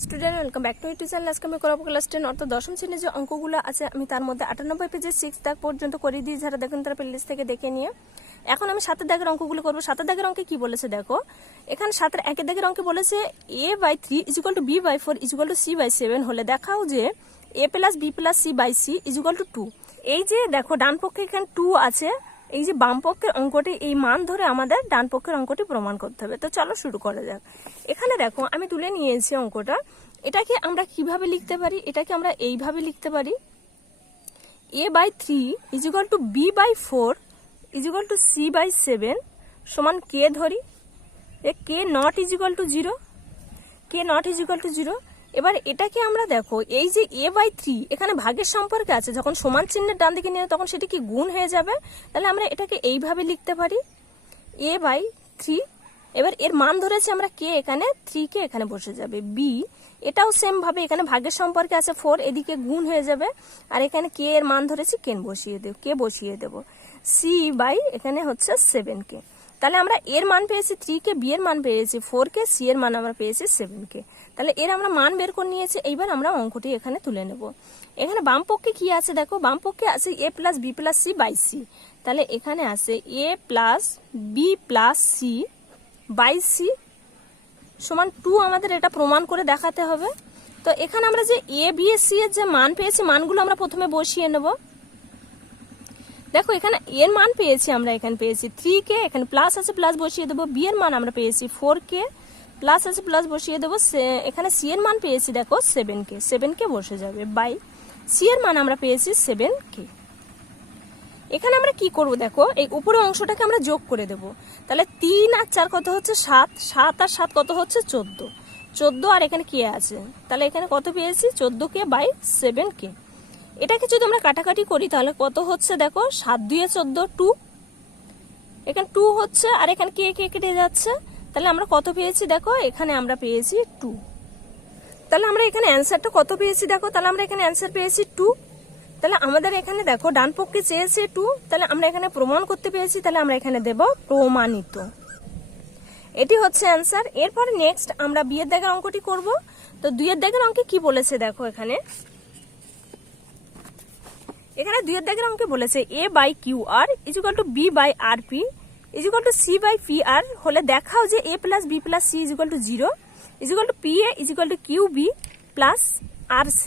Student welcome back to YouTube channel. আজকে আমি করাবো ক্লাস 10 অর্থাৎ দশম শ্রেণীর যে অঙ্কগুলো আছে আমি তার মধ্যে 98 পেজের 6 দাগ পর্যন্ত করে দিই। যারা দেখুন তারা প্লেলিস্ট থেকে দেখে নিয়ে এখন আমি 7 দাগের অঙ্কগুলো করবো। 7 দাগের অঙ্কে কি বলেছে দেখো, এখানে 7 এর 1 দাগের অঙ্কে বলেছে a/3 = b/4 = c/7 হলে দেখাও যে a + b + c/c = 2। এই যে দেখো ডান পক্ষে এখানে 2 আছে, এই যে বাম পক্ষের অঙ্কটি এই মান ধরে আমাদের ডান পক্ষের অঙ্কটি প্রমাণ করতে হবে। তো চলো শুরু করা যাক। এখানে দেখো আমি তুলে নিয়েছি অঙ্কটা। এটাকে আমরা কিভাবে লিখতে পারি? এটাকে আমরা এইভাবে লিখতে পারি, a/3 = b/4 = c/7 সমান k ধরি, k not = 0, k not = 0। এবার এটাকে আমরা দেখো এই যে a/3 এখানে ভাগের সম্পর্কে আছে, যখন সমান চিহ্নের ডান দিকে নিয়ে তখন সেটা কি গুণ হয়ে যাবে। তাহলে আমরা এটাকে এইভাবে লিখতে পারি a/3। এবার এর মান ধরেছি আমরা কে, এখানে 3 কে এখানে বসে যাবে। বি এটাও সেম ভাবে এখানে ভাগের সম্পর্কে আছে 4, এদিকে গুণ হয়ে যাবে, আর এখানে কে এর মান ধরেছি কে বসিয়ে দেব। সি বাই এখানে হচ্ছে 7 কে। তাহলে আমরা এর মান পেয়েছি 3 কে, বি এর মান পেয়েছি 4 কে, সি এর মান আমরা পেয়েছি 7 কে। তাহলে এর আমরা মান বের করে নিয়েছি। এইবার আমরা অঙ্কটি এখানে তুলে নেব। এখানে বাম পক্ষে কি আছে দেখো, বাম পক্ষে আছে a + b + c/c। তাহলে এখানে আছে a + b + c/c সমান 2। আমাদের এটা প্রমাণ করে দেখাতে হবে। তো এখানে আমরা যে a b c এর যে মান পেয়েছি মানগুলো আমরা প্রথমে বসিয়ে নেব। দেখো এখানে এর মান পেয়েছি আমরা, এখানে পেয়েছি 3 কে, এখানে প্লাস আছে প্লাস বসিয়ে দেবো। বি এর মান আমরা পেয়েছি 4 কে, প্লাস আছে প্লাস বসিয়ে দেবো। এখানে সি এর মান পেয়েছি দেখো 7 কে বসে যাবে বাই সি এর মান আমরা পেয়েছি 7 কে। এখানে আমরা কি করব দেখো, এই উপরের অংশটাকে আমরা যোগ করে দেব। তাহলে 3 আর 4 কত হচ্ছে 7, 7 আর 7 কত হচ্ছে 14, আর এখানে কে আছে, তাহলে এখানে কত পেয়েছি 14 কে বাই 7 কে। এটাকে যদি আমরা কাটাকাটি করি তাহলে কত হচ্ছে দেখো, 7 2 14, 2, এখানে 2 হচ্ছে, আর এখানে কে কেটে যাচ্ছে। তাহলে আমরা কত পেয়েছি দেখো, এখানে আমরা পেয়েছি 2। তাহলে আমরা এখানে অ্যান্সারটা কত পেয়েছি দেখো, তাহলে আমরা এখানে অ্যান্সার পেয়েছি 2। তাহলে আমাদের এখানে দেখো ডান পক্ষে চেয়েছে 2, তাহলে আমরা এখানে প্রমাণ করতে পেরেছি। তাহলে আমরা এখানে দেব প্রমাণিত। এটি হচ্ছে অ্যান্সার। এরপর নেক্সট আমরা বি এর দাগের অঙ্কটি করব। তো 2 এর দাগের অঙ্কে কি বলেছে দেখো, এখানে 2 এর দাগের অঙ্কে বলেছে a/QR = b/RP = c/PR হলে দেখাও যে a + b + c = 0 PA = QB + RC।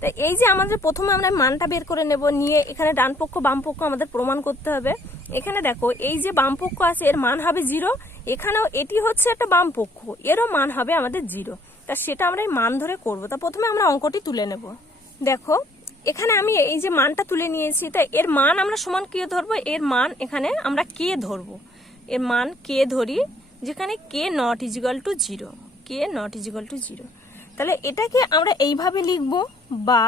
তাই এই যে আমাদের প্রথমে আমরা মানটা বের করে নেব, নিয়ে এখানে ডান পক্ষ বাম পক্ষ আমাদের প্রমাণ করতে হবে। এখানে দেখো এই যে বাম পক্ষ আছে এর মান হবে 0, এখানেও এটি হচ্ছে একটা বাম পক্ষ, এরও মান হবে আমাদের 0। তা সেটা আমরা এই মান ধরে করব। তা প্রথমে আমরা অঙ্কটি তুলে নেব। দেখো এখানে আমি এই যে মানটা তুলে নিয়েছি, তাই এর মান আমরা সমান কে ধরবো, এর মান এখানে আমরা কে ধরবো, এর মান কে ধরি, যেখানে কে নট = 0, কে নট = 0। তাহলে এটাকে আমরা এইভাবে লিখব, বা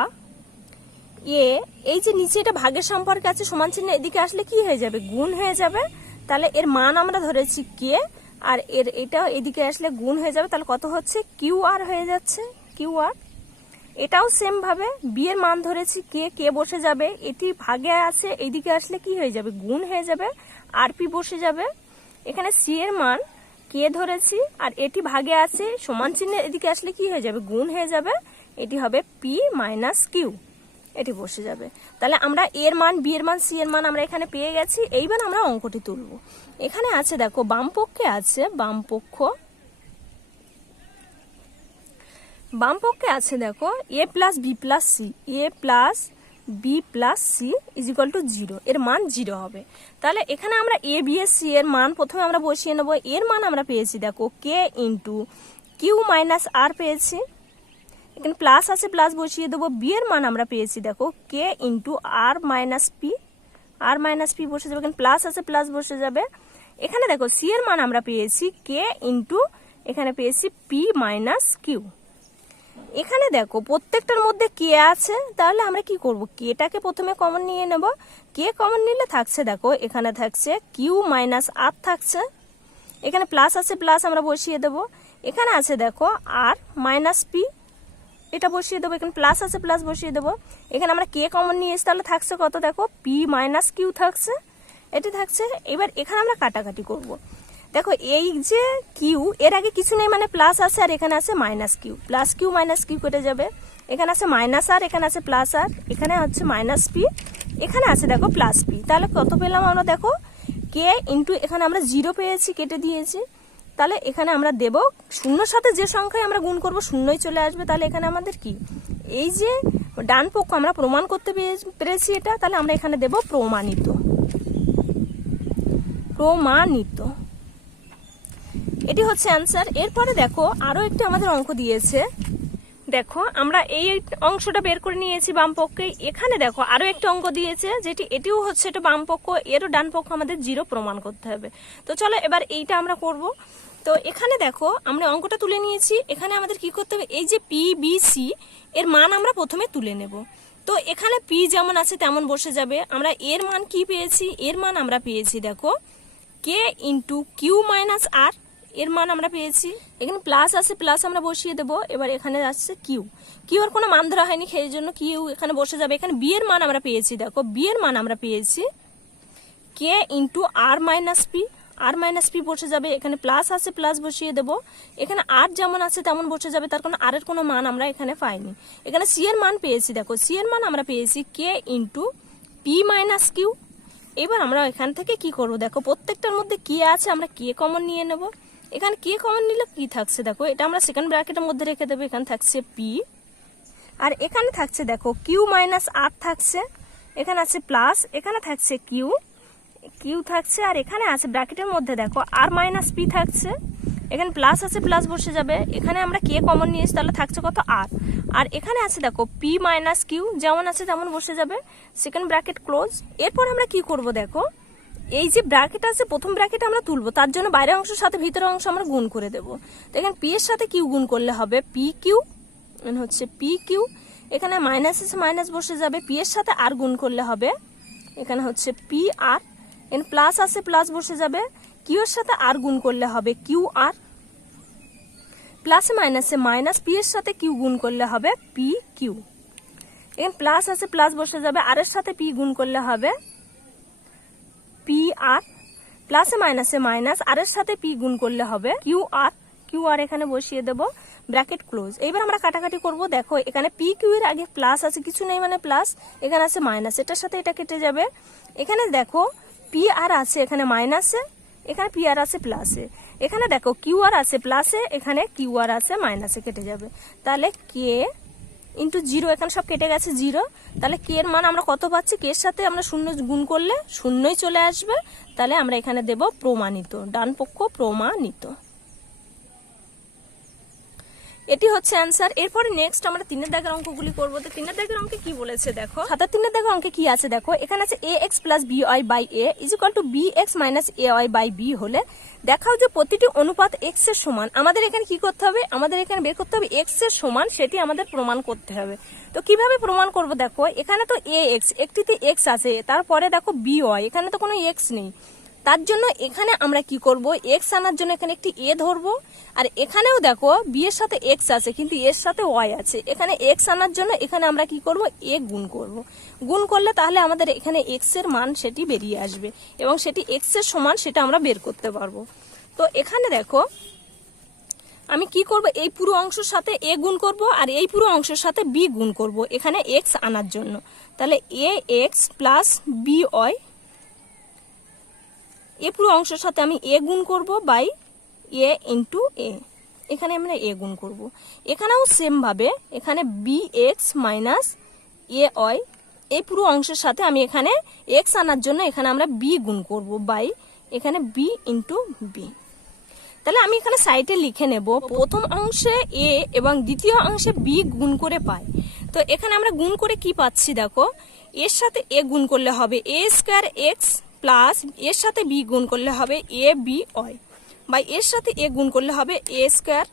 এই যে নিচে এটা ভাগের সম্পর্কে আছে সমান চিহ্ন এদিকে আসলে কি হয়ে যাবে, গুণ হয়ে যাবে। তাহলে এর মান আমরা ধরেছি কে, আর এটা এদিকে আসলে গুণ হয়ে যাবে। তাহলে কত হচ্ছে QR হয়ে যাচ্ছে, QR। এটাও সেম ভাবে বি এর মান ধরেছি কে বসে যাবে, এটি ভাগে আছে এইদিকে আসলে কি হয়ে যাবে, গুণ হয়ে যাবে, RP বসে যাবে। এখানে সি এর মান কে ধরেছি, আর এটি ভাগে আছে সমান চিহ্ন এদিকে আসলে কি হয়ে যাবে, গুণ হয়ে যাবে, এটি হবে P - Q, এটি বসে যাবে। তাহলে আমরা এর মান, বি এর মান, সি এর মান আমরা এখানে পেয়ে গেছি। এইবার আমরা অঙ্কটি তুলব। এখানে আছে দেখো বাম পক্ষে আছে, বাম পক্ষে দেখো a + b + c, a + b + c = 0, এর মান 0 হবে। তাহলে এখানে আমরা a b এর c এর মান প্রথমে আমরা বসিয়ে নেব। এর মান আমরা পেয়েছি দেখো k × Q - R পেয়েছি, এখানে প্লাস আছে প্লাস বসিয়ে দেবো। বি এর মান আমরা পেয়েছি দেখো k × R - P, R - P বসে যাবে, এখানে প্লাস আছে প্লাস বসে যাবে। এখানে দেখো সি এর মান আমরা পেয়েছি k × এখানে পেয়েছি P - Q। এখানে দেখো প্রত্যেকটার মধ্যে কে আছে, তাহলে আমরা কি করব, কেটাকে প্রথমে কমন নিয়ে নেব। কে কমন নিলে থাকছে দেখো, এখানে থাকছে Q - R থাকছে, এখানে প্লাস আছে প্লাস আমরা বসিয়ে দেব। এখানে আছে দেখো R - P, এটা বসিয়ে দেবো, এখানে প্লাস আছে প্লাস বসিয়ে দেবো। এখানে আমরা কে কমন নিয়ে এসে তাহলে থাকছে কত দেখো, P - Q থাকছে, এটি থাকছে। এবার এখানে আমরা কাটাকাটি করব। দেখো এই যে কিউ এর আগে কিছু নেই মানে প্লাস আছে, আর এখানে আছে minus Q, plus Q minus Q কেটে যাবে, এখানে আছে মাইনাস আর, এখানে আছে প্লাস আর, এখানে হচ্ছে মাইনাস পি, এখানে আছে দেখো প্লাস পি। তাহলে কত পেলাম আমরা দেখো কে ইন্টু এখানে আমরা 0 পেয়েছি, কেটে দিয়েছি। তাহলে এখানে আমরা দেব শূন্যর সাথে যে সংখ্যায় আমরা গুণ করব শূন্যই চলে আসবে। তাহলে এখানে আমাদের কি এই যে ডান পক্ষ আমরা প্রমাণ করতে পেরেছি এটা, তাহলে আমরা এখানে দেব প্রমাণিত। প্রমাণিত এটি হচ্ছে অ্যান্সার। এরপরে দেখো আরো একটি আমাদের অঙ্ক দিয়েছে। দেখো আমরা এই অংশটা বের করে নিয়েছি বাম পক্ষে। এখানে দেখো আরো একটা অঙ্ক দিয়েছে, যেটি এটিও হচ্ছে এটা বাম পক্ষ, এরও ডান পক্ষ আমাদের 0 প্রমাণ করতে হবে। তো চলো এবার এইটা আমরা করব। তো এখানে দেখো আমরা অঙ্কটা তুলে নিয়েছি। এখানে আমাদের কি করতে হবে, এই যে পি বি সি এর মান আমরা প্রথমে তুলে নেব। তো এখানে পি যেমন আছে তেমন বসে যাবে। আমরা এর মান কি পেয়েছি, এর মান আমরা পেয়েছি দেখো কে ইন্টু কিউ মাইনাস আর, এর মান আমরা পেয়েছি। এখানে প্লাস আছে, প্লাস আমরা বসিয়ে দেবো। এবার এখানে আসছে কিউ, কিউ এর কোনো মান ধরা হয়নি, সেই জন্য কিউ এখানে বসে যাবে। এখানে বি এর মান আমরা পেয়েছি, দেখো বি এর মান আমরা পেয়েছি কে ইন্টু আর মাইনাস পি, আর মাইনাস পি বসে যাবে। এখানে প্লাস আছে, প্লাস বসিয়ে দেবো। এখানে আর যেমন আছে তেমন বসে যাবে, তার কারণ আর এর কোনো মান আমরা এখানে পাইনি। এখানে সি এর মান পেয়েছি, দেখো সি এর মান আমরা পেয়েছি কে ইন্টু পি মাইনাস কিউ। এবার আমরা এখান থেকে কি করব, দেখো প্রত্যেকটার মধ্যে কে আছে আমরা কে কমন নিয়ে নেব। এখানে কে কমন নিলে কি থাকছে, দেখো এটা আমরা সেকেন্ড ব্র্যাকেটের মধ্যে রেখে দেবো। এখানে থাকছে পি, আর এখানে থাকছে দেখো কিউ মাইনাস আর থাকছে, এখানে আছে প্লাস, এখানে থাকছে কিউ, কিউ থাকছে, আর এখানে আছে ব্র্যাকেটের মধ্যে দেখো আর মাইনাস পি থাকছে। এখানে প্লাস আছে, প্লাস বসে যাবে। এখানে আমরা কে কমন নিয়েছি, তাহলে থাকছে কত আর, আর এখানে আছে দেখো পি মাইনাস কিউ, যেমন আছে তেমন বসে যাবে, সেকেন্ড ব্র্যাকেট ক্লোজ। এরপর আমরা কি করব, দেখো এই যে ব্র্যাকেট আছে প্রথম ব্র্যাকেট আমরা তুলবো, তার জন্য বাইরের অংশের সাথে ভিতরের অংশ আমরা গুণ করে দেবো। তো এখানে পি এর সাথে কিউ গুণ করলে হবে পি কিউ, হচ্ছে পি কিউ। এখানে মাইনাস আছে, মাইনাস বসে যাবে। পি এর সাথে আর গুণ করলে হবে এখানে হচ্ছে পি আর। এখানে প্লাস আছে, প্লাস বসে যাবে। কিউ এর সাথে আর গুণ করলে হবে কিউ আর। প্লাসে মাইনাসে মাইনাস, পি এর সাথে কিউ গুণ করলে হবে পি কিউ। এখানে প্লাস আছে, প্লাস বসে যাবে। আর এর সাথে পি গুণ করলে হবে পি আর। প্লাসে মাইনাসে মাইনাস, আর এর সাথে পি গুণ করলে হবে কিউ আর। কিউ আর এখানে বসিয়ে দেবো, ব্র্যাকেট ক্লোজ। এইবার আমরা কাটাকাটি করব। দেখো এখানে পি কিউ এর আগে প্লাস আছে, কিছু নেই মানে প্লাস, এখানে আছে মাইনাস, এটার সাথে এটা কেটে যাবে। এখানে দেখো পি আর আছে এখানে মাইনাসে, এখানে পি আর আছে প্লাসে। এখানে দেখো কিউ আর আছে প্লাসে, এখানে কিউ আর আছে মাইনাসে, কেটে যাবে। তাহলে কে ইন্টু 0, এখানে সব কেটে গেছে 0। তাহলে কে এর মান আমরা কত পাচ্ছি, কে এর সাথে আমরা শূন্য গুণ করলে শূন্যই চলে আসবে। তাহলে আমরা এখানে দেব প্রমাণিত, ডান পক্ষ প্রমাণিত। এটি হচ্ছে অ্যান্সার। এরপরে নেক্সট আমরা 3 দাগের অঙ্কগুলি করব। তো 3 দাগের অঙ্কে কি বলেছে দেখো, 3 দাগের অঙ্কে কি আছে দেখো, এখানে আছে ax plus by by a is equal to bx minus ay by b হলে দেখাও যে প্রতিটি অনুপাত x এর সমান। আমাদের এখানে কি করতে হবে, আমাদের এখানে বের করতে হবে x এর সমান, সেটি আমাদের প্রমাণ করতে হবে। তো কিভাবে প্রমাণ করব, দেখো এখানে তো ax, একটিতে x আছে, তারপরে দেখো by, এখানে তো কোনো x নেই। তার জন্য এখানে আমরা কি করব, x আনার জন্য এখানে একটি a ধরবো। আর এখানেও দেখো b এর সাথে x আছে কিন্তু এর সাথে y আছে, এখানে x আনার জন্য এখানে আমরা কি করব, a গুণ করব। গুণ করলে তাহলে আমাদের এখানে x এর মান সেটি বেরিয়ে আসবে এবং সেটি x এর সমান, সেটা আমরা বের করতে পারবো। তো এখানে দেখো আমি কি করব, এই পুরো অংশের সাথে a গুণ করব আর এই পুরো অংশের সাথে b গুণ করব এখানে x আনার জন্য। তাহলে ax প্লাস by, এ পুরো অংশের সাথে আমি a গুণ করব বাই a ইন্টু a, এখানে আমরা a গুণ করব। এখানেও সেম ভাবে এখানে bx মাইনাস ay, এই পুরো অংশের সাথে আমি এখানে x আনার জন্য এখানে আমরা b গুণ করব বাই এখানে b ইন্টু b। তাহলে আমি এখানে সাইডে লিখে নেব, প্রথম অংশে a এবং দ্বিতীয় অংশে b গুণ করে পাই। তো এখানে আমরা গুণ করে কি পাচ্ছি, দেখো এর সাথে a গুণ করলে হবে a স্কয়ার x প্লাস এর সাথে b গুণ করলে হবে a b y বাই এর সাথে a গুণ করলে হবে a স্কয়ার,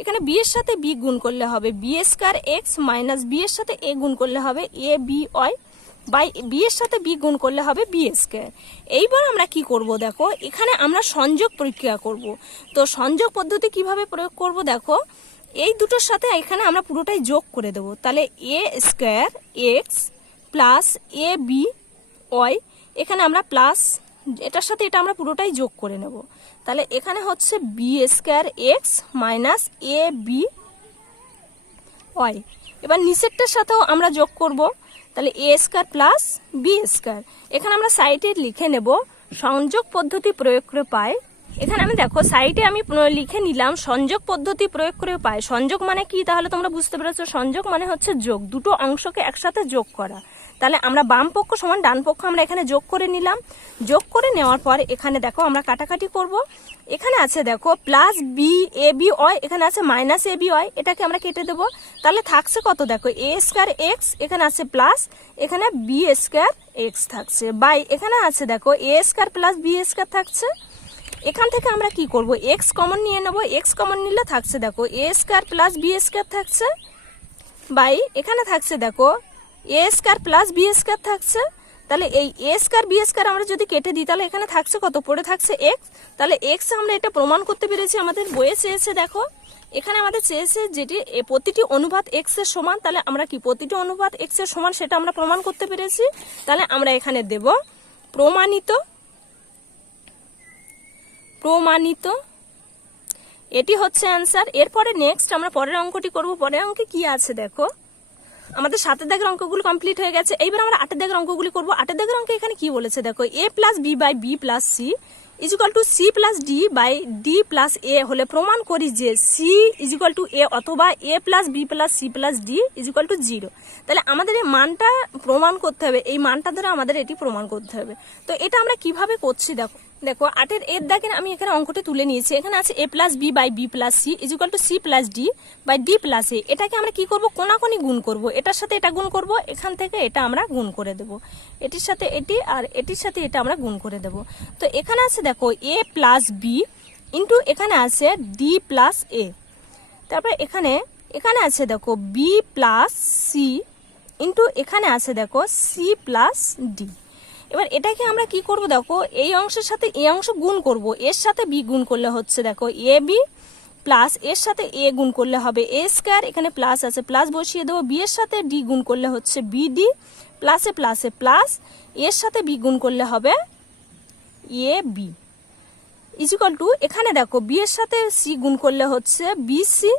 এখানে b এর সাথে b গুণ করলে হবে b square x minus b এর সাথে a গুণ করলে হবে a b y by b এর সাথে b গুণ করলে হবে b স্কয়ার। এইবার আমরা কি করব, দেখো এখানে আমরা সংযোগ প্রক্রিয়া করব। তো সংযোগ পদ্ধতি কিভাবে প্রয়োগ করব, দেখো এই দুটোর সাথে এখানে আমরা পুরোটাই যোগ করে দেব। তাহলে a square x plus a b y, এখানে আমরা প্লাস এটার সাথে এটা আমরা পুরোটাই যোগ করে নেব। তাহলে এখানে হচ্ছে B square x minus A B Y. এবার নিচেরটার সাথেও আমরা যোগ করব, তাহলে এ স্কোয়ার প্লাস বি স্কোয়ার। এখানে আমরা সাইডে লিখে নেব সংযোগ পদ্ধতি প্রয়োগ করে পাই। এখানে আমি দেখো সাইডে আমি লিখে নিলাম সংযোগ পদ্ধতি প্রয়োগ করে পাই। সংযোগ মানে কি তাহলে তোমরা বুঝতে পেরেছো? সংযোগ মানে হচ্ছে যোগ, দুটো অংশকে একসাথে যোগ করা। তাহলে আমরা বাম পক্ষ সমান ডান পক্ষ আমরা এখানে যোগ করে নিলাম। যোগ করে নেওয়ার পর এখানে দেখো আমরা কাটাকাটি করব। এখানে আছে দেখো plus B A B Y, এখানে আছে মাইনাস এ বি ওয়াই, এটাকে আমরা কেটে দেবো। তাহলে থাকছে কত দেখো এ স্কোয়ার এক্স, এখানে আছে প্লাস, এখানে বি স্কোয়ার এক্স থাকছে, বাই এখানে আছে দেখো এ স্কোয়ার প্লাস বি স্কোয়ার থাকছে। এখান থেকে আমরা কি করব, এক্স কমন নিয়ে নেব। এক্স কমন নিলে থাকছে দেখো এ স্কোয়ার প্লাস বি স্কোয়ার থাকছে, বাই এখানে থাকছে দেখো এ স্কোয়ার প্লাস বি স্কোয়ার থাকছে। তাহলে এই এ স্কোয়ার বি স্কোয়ার আমরা যদি কেটে দিই তাহলে এখানে থাকছে কত, পড়ে থাকছে এক্স। তাহলে এক্স আমরা এটা প্রমাণ করতে পেরেছি, আমাদের বইয়ে চেয়েছে দেখো এখানে আমাদের চেয়েছে যেটি প্রতিটি অনুপাত এক্স এর সমান। তাহলে আমরা কি প্রতিটি অনুপাত এক্স এর সমান সেটা আমরা প্রমাণ করতে পেরেছি। তাহলে আমরা এখানে দেব প্রমাণিত, প্রমাণিত, এটি হচ্ছে অ্যান্সার। এরপরে নেক্সট আমরা পরের অঙ্কটি করব। পরের অঙ্কে কি আছে দেখো, আমাদের 7 দাগের অঙ্কগুলো কমপ্লিট হয়ে গেছে। এইবার আমরা 8 দাগের অঙ্কগুলি করব। 8 দাগের অঙ্কে এখানে কি বলেছে দেখো, A plus B by B plus C is equal to C plus D by D plus A হলে প্রমাণ করি যে সি ইজিক্যাল টু এ অথবা A plus B plus C plus D is equal to 0। তাহলে আমাদের এই মানটা প্রমাণ করতে হবে, এই মানটা ধরে আমাদের এটি প্রমাণ করতে হবে। তো এটা আমরা কিভাবে করছি দেখো, দেখো 8 এর দাগে আমি এখানে অঙ্কটি তুলে নিয়েছি। এখানে আছে A plus B by B plus C is equal to C plus D by D plus A. এটাকে আমরা কি করব, কোনাকুনি গুণ করব, এটার সাথে এটা গুণ করব, এখান থেকে এটা আমরা গুণ করে দেব, এটির সাথে এটি আর এটির সাথে এটা আমরা গুণ করে দেব। তো এখানে আছে দেখো এ প্লাস বি ইন্টু এখানে আছে ডি প্লাস এ। তারপর এখানে এখানে আছে দেখো বি প্লাস সি ইন্টু এখানে আছে দেখো সি প্লাস ডি। এবার এটাকে আমরা কি করব দেখো, এই অংশের সাথে এই অংশ গুণ করব, এর সাথে বি গুণ করলে হচ্ছে দেখো এ বি প্লাস এর সাথে এ গুণ করলে হবে এ স্কোয়ার, এখানে প্লাস আছে প্লাস বসিয়ে দেবো, বি এর সাথে ডি গুণ করলে হচ্ছে বি ডি প্লাসে প্লাসে প্লাস, এর সাথে বি গুণ করলে হবে এ বি ইজিক্যাল টু এখানে দেখো বি এর সাথে সি গুণ করলে হচ্ছে বি সি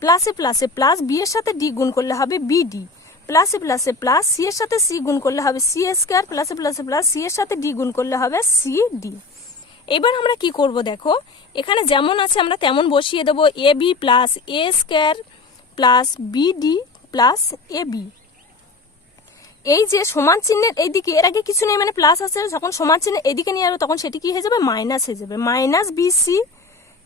প্লাসে প্লাসে প্লাস, বি এর সাথে ডি গুণ করলে হবে বি ডি প্লাসে প্লাসে প্লাস, সি এর সাথে সি গুণ করলে হবে সি স্কোয়ার প্লাসে প্লাসে প্লাস, সি এর সাথে ডি গুণ করলে হবে সি ডি। এবার আমরা কি করব দেখো, এখানে যেমন আছে আমরা তেমন বসিয়ে দেবো A B plus A square plus B D plus A B. এই যে সমান চিহ্নের এইদিকে এর আগে কিছু নেই মানে প্লাস আছে, যখন সমান চিহ্নের এইদিকে নিয়ে আসবো তখন সেটি কি হয়ে যাবে, মাইনাস হয়ে যাবে। মাইনাস বি সি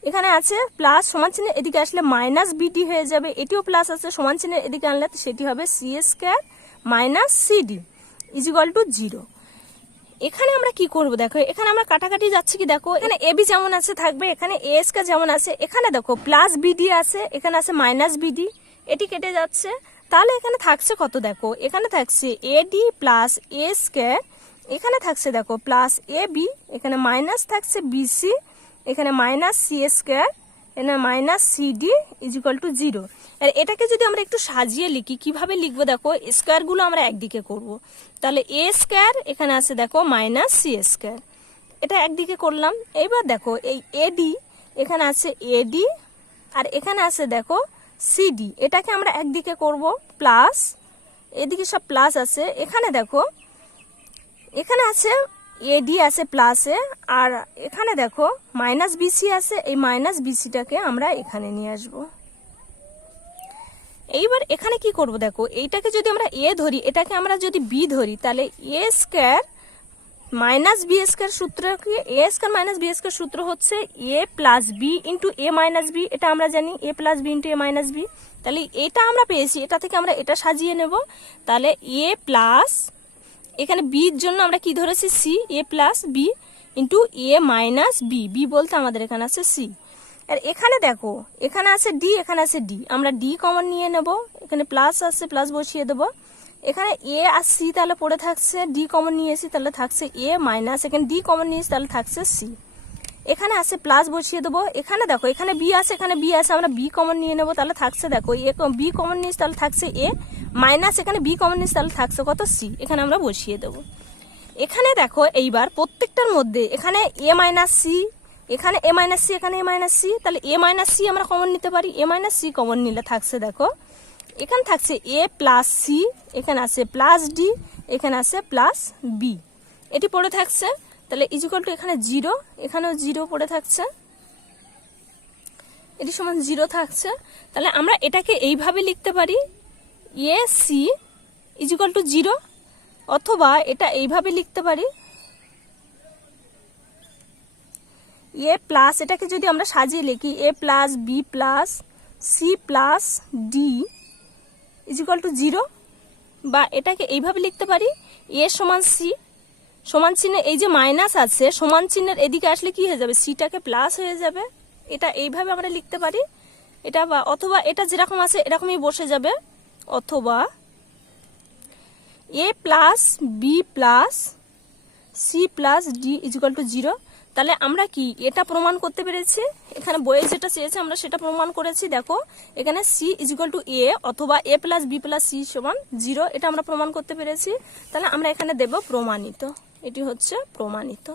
এখানে আছে প্লাস সমান চিহ্নের এদিকে আসলে মাইনাস বিডি হয়ে যাবে, এটিও প্লাস আছে সমান চিহ্নের এদিকে আনলে সেটি হবে C square minus CD is equal to 0। এখানে আমরা কি করব দেখো, এখানে আমরা কাটাকাটি যাচ্ছে কি দেখো, এখানে এ বি যেমন আছে থাকবে, এখানে এ স্কোয়ার যেমন আছে, এখানে দেখো প্লাস বিডি আছে, এখানে আছে মাইনাস বিডি, এটি কেটে যাচ্ছে। তাহলে এখানে থাকছে কত দেখো, এখানে থাকছে A D plus A square, এখানে থাকছে দেখো প্লাস এ বি, এখানে মাইনাস থাকছে বিসি, এখানে মাইনাস সি স্কোয়ার, এখানে মাইনাস সিডি ইজিক্যাল টু 0। আর এটাকে যদি আমরা একটু সাজিয়ে লিখি, কিভাবে লিখবো দেখো, স্কোয়ারগুলো আমরা একদিকে করব। তাহলে এ স্কোয়ার এখানে আছে দেখো মাইনাস সি স্কোয়ার, এটা একদিকে করলাম। এইবার দেখো এই এডি এখানে আছে এডি আর এখানে আছে দেখো সিডি, এটাকে আমরা একদিকে করব প্লাস, এদিকে সব প্লাস আছে, এখানে দেখো এখানে আছে এডি আছে প্লাসে আর এখানে দেখো মাইনাস বিসি আছে, এই মাইনাস বিসিটাকে আমরা এখানে নিয়ে আসব। এইবার এখানে কি করব দেখো, এইটাকে যদি আমরা এ ধরি, এটাকে আমরা যদি বি ধরি, তাহলে এ স্কোয়ার মাইনাস বি স্কোয়ার সূত্র কি, এ স্কোয়ার মাইনাস বি স্কোয়ার সূত্র হচ্ছে এ প্লাস বি ইন্টু এ মাইনাস বি, এটা আমরা জানি এ প্লাস বি ইন্টু এ মাইনাস বি। তাহলে এটা আমরা পেয়েছি, এটা থেকে আমরা এটা সাজিয়ে নেব। তাহলে এ প্লাস এখানে বির জন্য আমরা কি ধরেছি সি, এ প্লাস বি ইন্টু এ মাইনাস বি, বি বলতে আমাদের এখানে আছে সি। আর এখানে দেখো এখানে আছে ডি, এখানে আছে ডি, আমরা ডি কমন নিয়ে নেব, এখানে প্লাস আছে প্লাস বসিয়ে দেবো, এখানে এ আর সি তাহলে পড়ে থাকছে, ডি কমন নিয়েছি তাহলে থাকছে এ মাইনাস, এখানে ডি কমন নিয়েছি তাহলে থাকছে সি, এখানে আছে প্লাস বসিয়ে দেবো, এখানে দেখো এখানে বি আছে এখানে বি আছে, আমরা বি কমন নিয়ে নেবো, তাহলে থাকছে দেখো এ বি কমন নিয়েছি তাহলে থাকছে এ মাইনাস, এখানে বি কমন নিয়েছি তাহলে থাকছে কত সি, এখানে আমরা বসিয়ে দেবো। এখানে দেখো এইবার প্রত্যেকটার মধ্যে এখানে এ মাইনাস সি এখানে এ মাইনাস সি, এখানে এ মাইনাস সি, তাহলে এ মাইনাস সি আমরা কমন নিতে পারি। এ মাইনাস সি কমন নিলে থাকছে দেখো এখানে থাকছে এ প্লাস সি, এখানে আছে প্লাস ডি, এখানে আছে প্লাস বি, এটি পড়ে থাকছে। তাহলে ইজিক্যাল টু এখানে 0, এখানেও 0 পড়ে থাকছে, এটি সমান 0 থাকছে। তাহলে আমরা এটাকে এইভাবে লিখতে পারি এ সি ইজিক্যাল টু 0, অথবা এটা এইভাবে লিখতে পারি এ প্লাস, এটাকে যদি আমরা সাজিয়ে লিখি A plus B plus C plus D is equal to 0, বা এটাকে এইভাবে লিখতে পারি এ সমান সি, সমান চিহ্নে এই যে মাইনাস আছে সমান চিহ্নের এদিকে আসলে কি হয়ে যাবে, সিটাকে প্লাস হয়ে যাবে। এটা এইভাবে আমরা লিখতে পারি এটা, বা অথবা এটা যেরকম আছে এরকমই বসে যাবে, অথবা A plus B plus C plus D is equal to 0। তাহলে আমরা কি এটা প্রমাণ করতে পেরেছি, এখানে বইয়ে যেটা চেয়েছে আমরা সেটা প্রমাণ করেছি। দেখো এখানে সি ইজিক্যাল টু এ অথবা A plus B plus C সমান 0, এটা আমরা প্রমাণ করতে পেরেছি। তাহলে আমরা এখানে দেব প্রমাণিত, এটি হচ্ছে প্রমাণিত,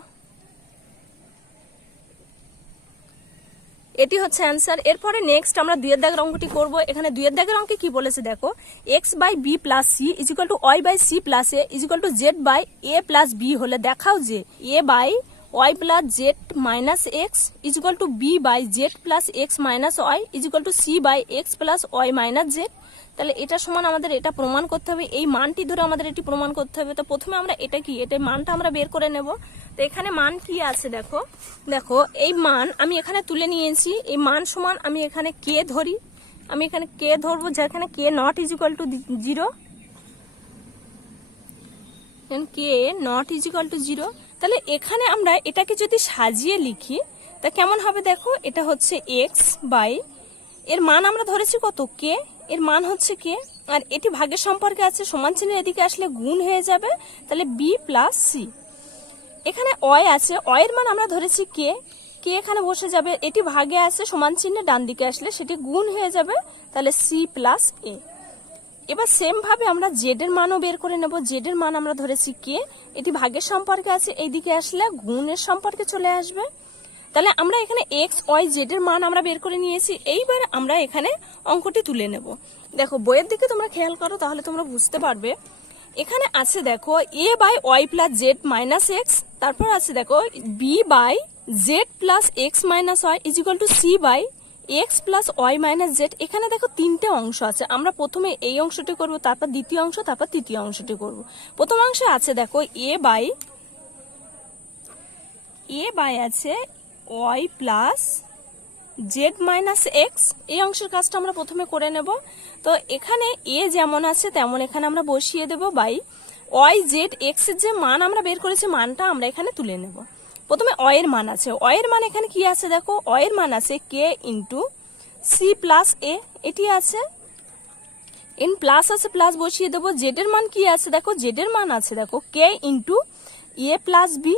এটি হচ্ছে অ্যান্সার। এরপরে নেক্সট আমরা 2 এর দাগের অঙ্কটি করব। এখানে 2 এর দাগের অঙ্কে কি বলেছে দেখো X by B plus C is equal to Y by C plus A is equal to Z by A plus B হলে দেখাও যে A by Y plus Z minus X is equal to B by Z plus X minus Y is equal to C by X plus Y minus Z. তাহলে এটা সমান আমাদের এটা প্রমাণ করতে হবে, এই মানটি ধরে আমাদের এটি প্রমাণ করতে হবে। তো প্রথমে আমরা এটা কি, এটা মানটা আমরা বের করে নেব। তো এখানে মান কি আছে দেখো, দেখো এই মান আমি এখানে তুলে নিয়েছি, এই মান সমান আমি এখানে কে ধরি, আমি এখানে কে ধরবো, যেখানে K not is equal to 0, K not is equal to 0। তাহলে এখানে আমরা এটাকে যদি সাজিয়ে লিখি তা কেমন হবে দেখো, এটা হচ্ছে এক্স বাই এর মান আমরা ধরেছি কত কে, এর মান হচ্ছে কে, আর এটি ভাগের সম্পর্কে আছে সমান চিহ্নের এদিকে আসলে গুণ হয়ে যাবে, তাহলে বি প্লাস সি। এখানে অয় আছে, অয়ের মান আমরা ধরেছি কে, কে এখানে বসে যাবে, এটি ভাগে আছে সমান চিহ্নের ডান দিকে আসলে সেটি গুণ হয়ে যাবে, তাহলে সি প্লাস এ। এবার সেম ভাবে আমরা জেড এর মানও বের করে নেব। জেড এর মান আমরা ধরেছি কে, এটি ভাগের সম্পর্কে আছে এইদিকে আসলে গুণের সম্পর্কে চলে আসবে। তাহলে আমরা এখানে এক্স ওয়াই জেড এর মান আমরা বের করে নিয়েছি। এইবার আমরা এখানে অঙ্কটি তুলে নেব। দেখো বইয়ের দিকে তোমরা খেয়াল করো তাহলে তোমরা বুঝতে পারবে। এখানে আছে দেখো A by Y plus Z minus X, তারপর আছে দেখো B by Z plus X minus Y is equal to C by X plus Y minus Z. এখানে দেখো 3টে অংশ আছে, আমরা প্রথমে এই অংশটি করব, তারপর দ্বিতীয় অংশ, তারপর তৃতীয় অংশটি করব। প্রথম অংশে আছে দেখো এ বাই আছে Y plus Z minus X, এই অংশের কাজটা আমরা প্রথমে করে নেব। তো এখানে এ যেমন আছে তেমন এখানে আমরা বসিয়ে দেব বাই ওয়াই জেড এক্স এর যে মান আমরা বের করেছি মানটা আমরা এখানে তুলে নেব। প্রথমে অয়ের মান আছে, অয়ের মান এখানে কি আছে দেখো, অয়ের মান আছে কে ইন্টু সি প্লাস এ, এটি আছে এন প্লাস আছে প্লাস বসিয়ে দেবো। জেড এর মান কি আছে দেখো, জেড এর মান আছে দেখো কে ইন্টু এ প্লাস বি,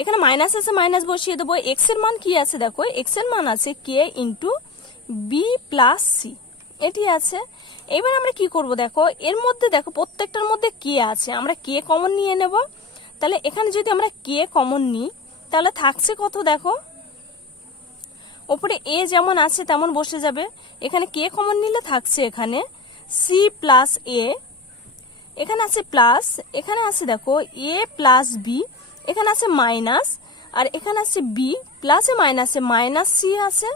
এখানে মাইনাস আছে মাইনাস বসিয়ে দেবো। এক্স এর মান কি আছে দেখো, এক্স এর মান আছে কে ইন্টু বি প্লাস সি, এটি আছে। এবার আমরা কি করব দেখো, এর মধ্যে দেখো প্রত্যেকটার মধ্যে কে আছে, আমরা কে কমন নিয়ে নেব। তাহলে এখানে যদি আমরা কে কমন নিই তাহলে থাকছে কত দেখো, ওপরে এ যেমন আছে তেমন বসে যাবে, এখানে কে কমন নিলে থাকছে এখানে সি প্লাস এ, এখানে আছে প্লাস, এখানে আছে দেখো এ প্লাস বি, এখানে আছে মাইনাস, আর এখানে আছে বি প্লাসে মাইনাসে মাইনাস সি আছে।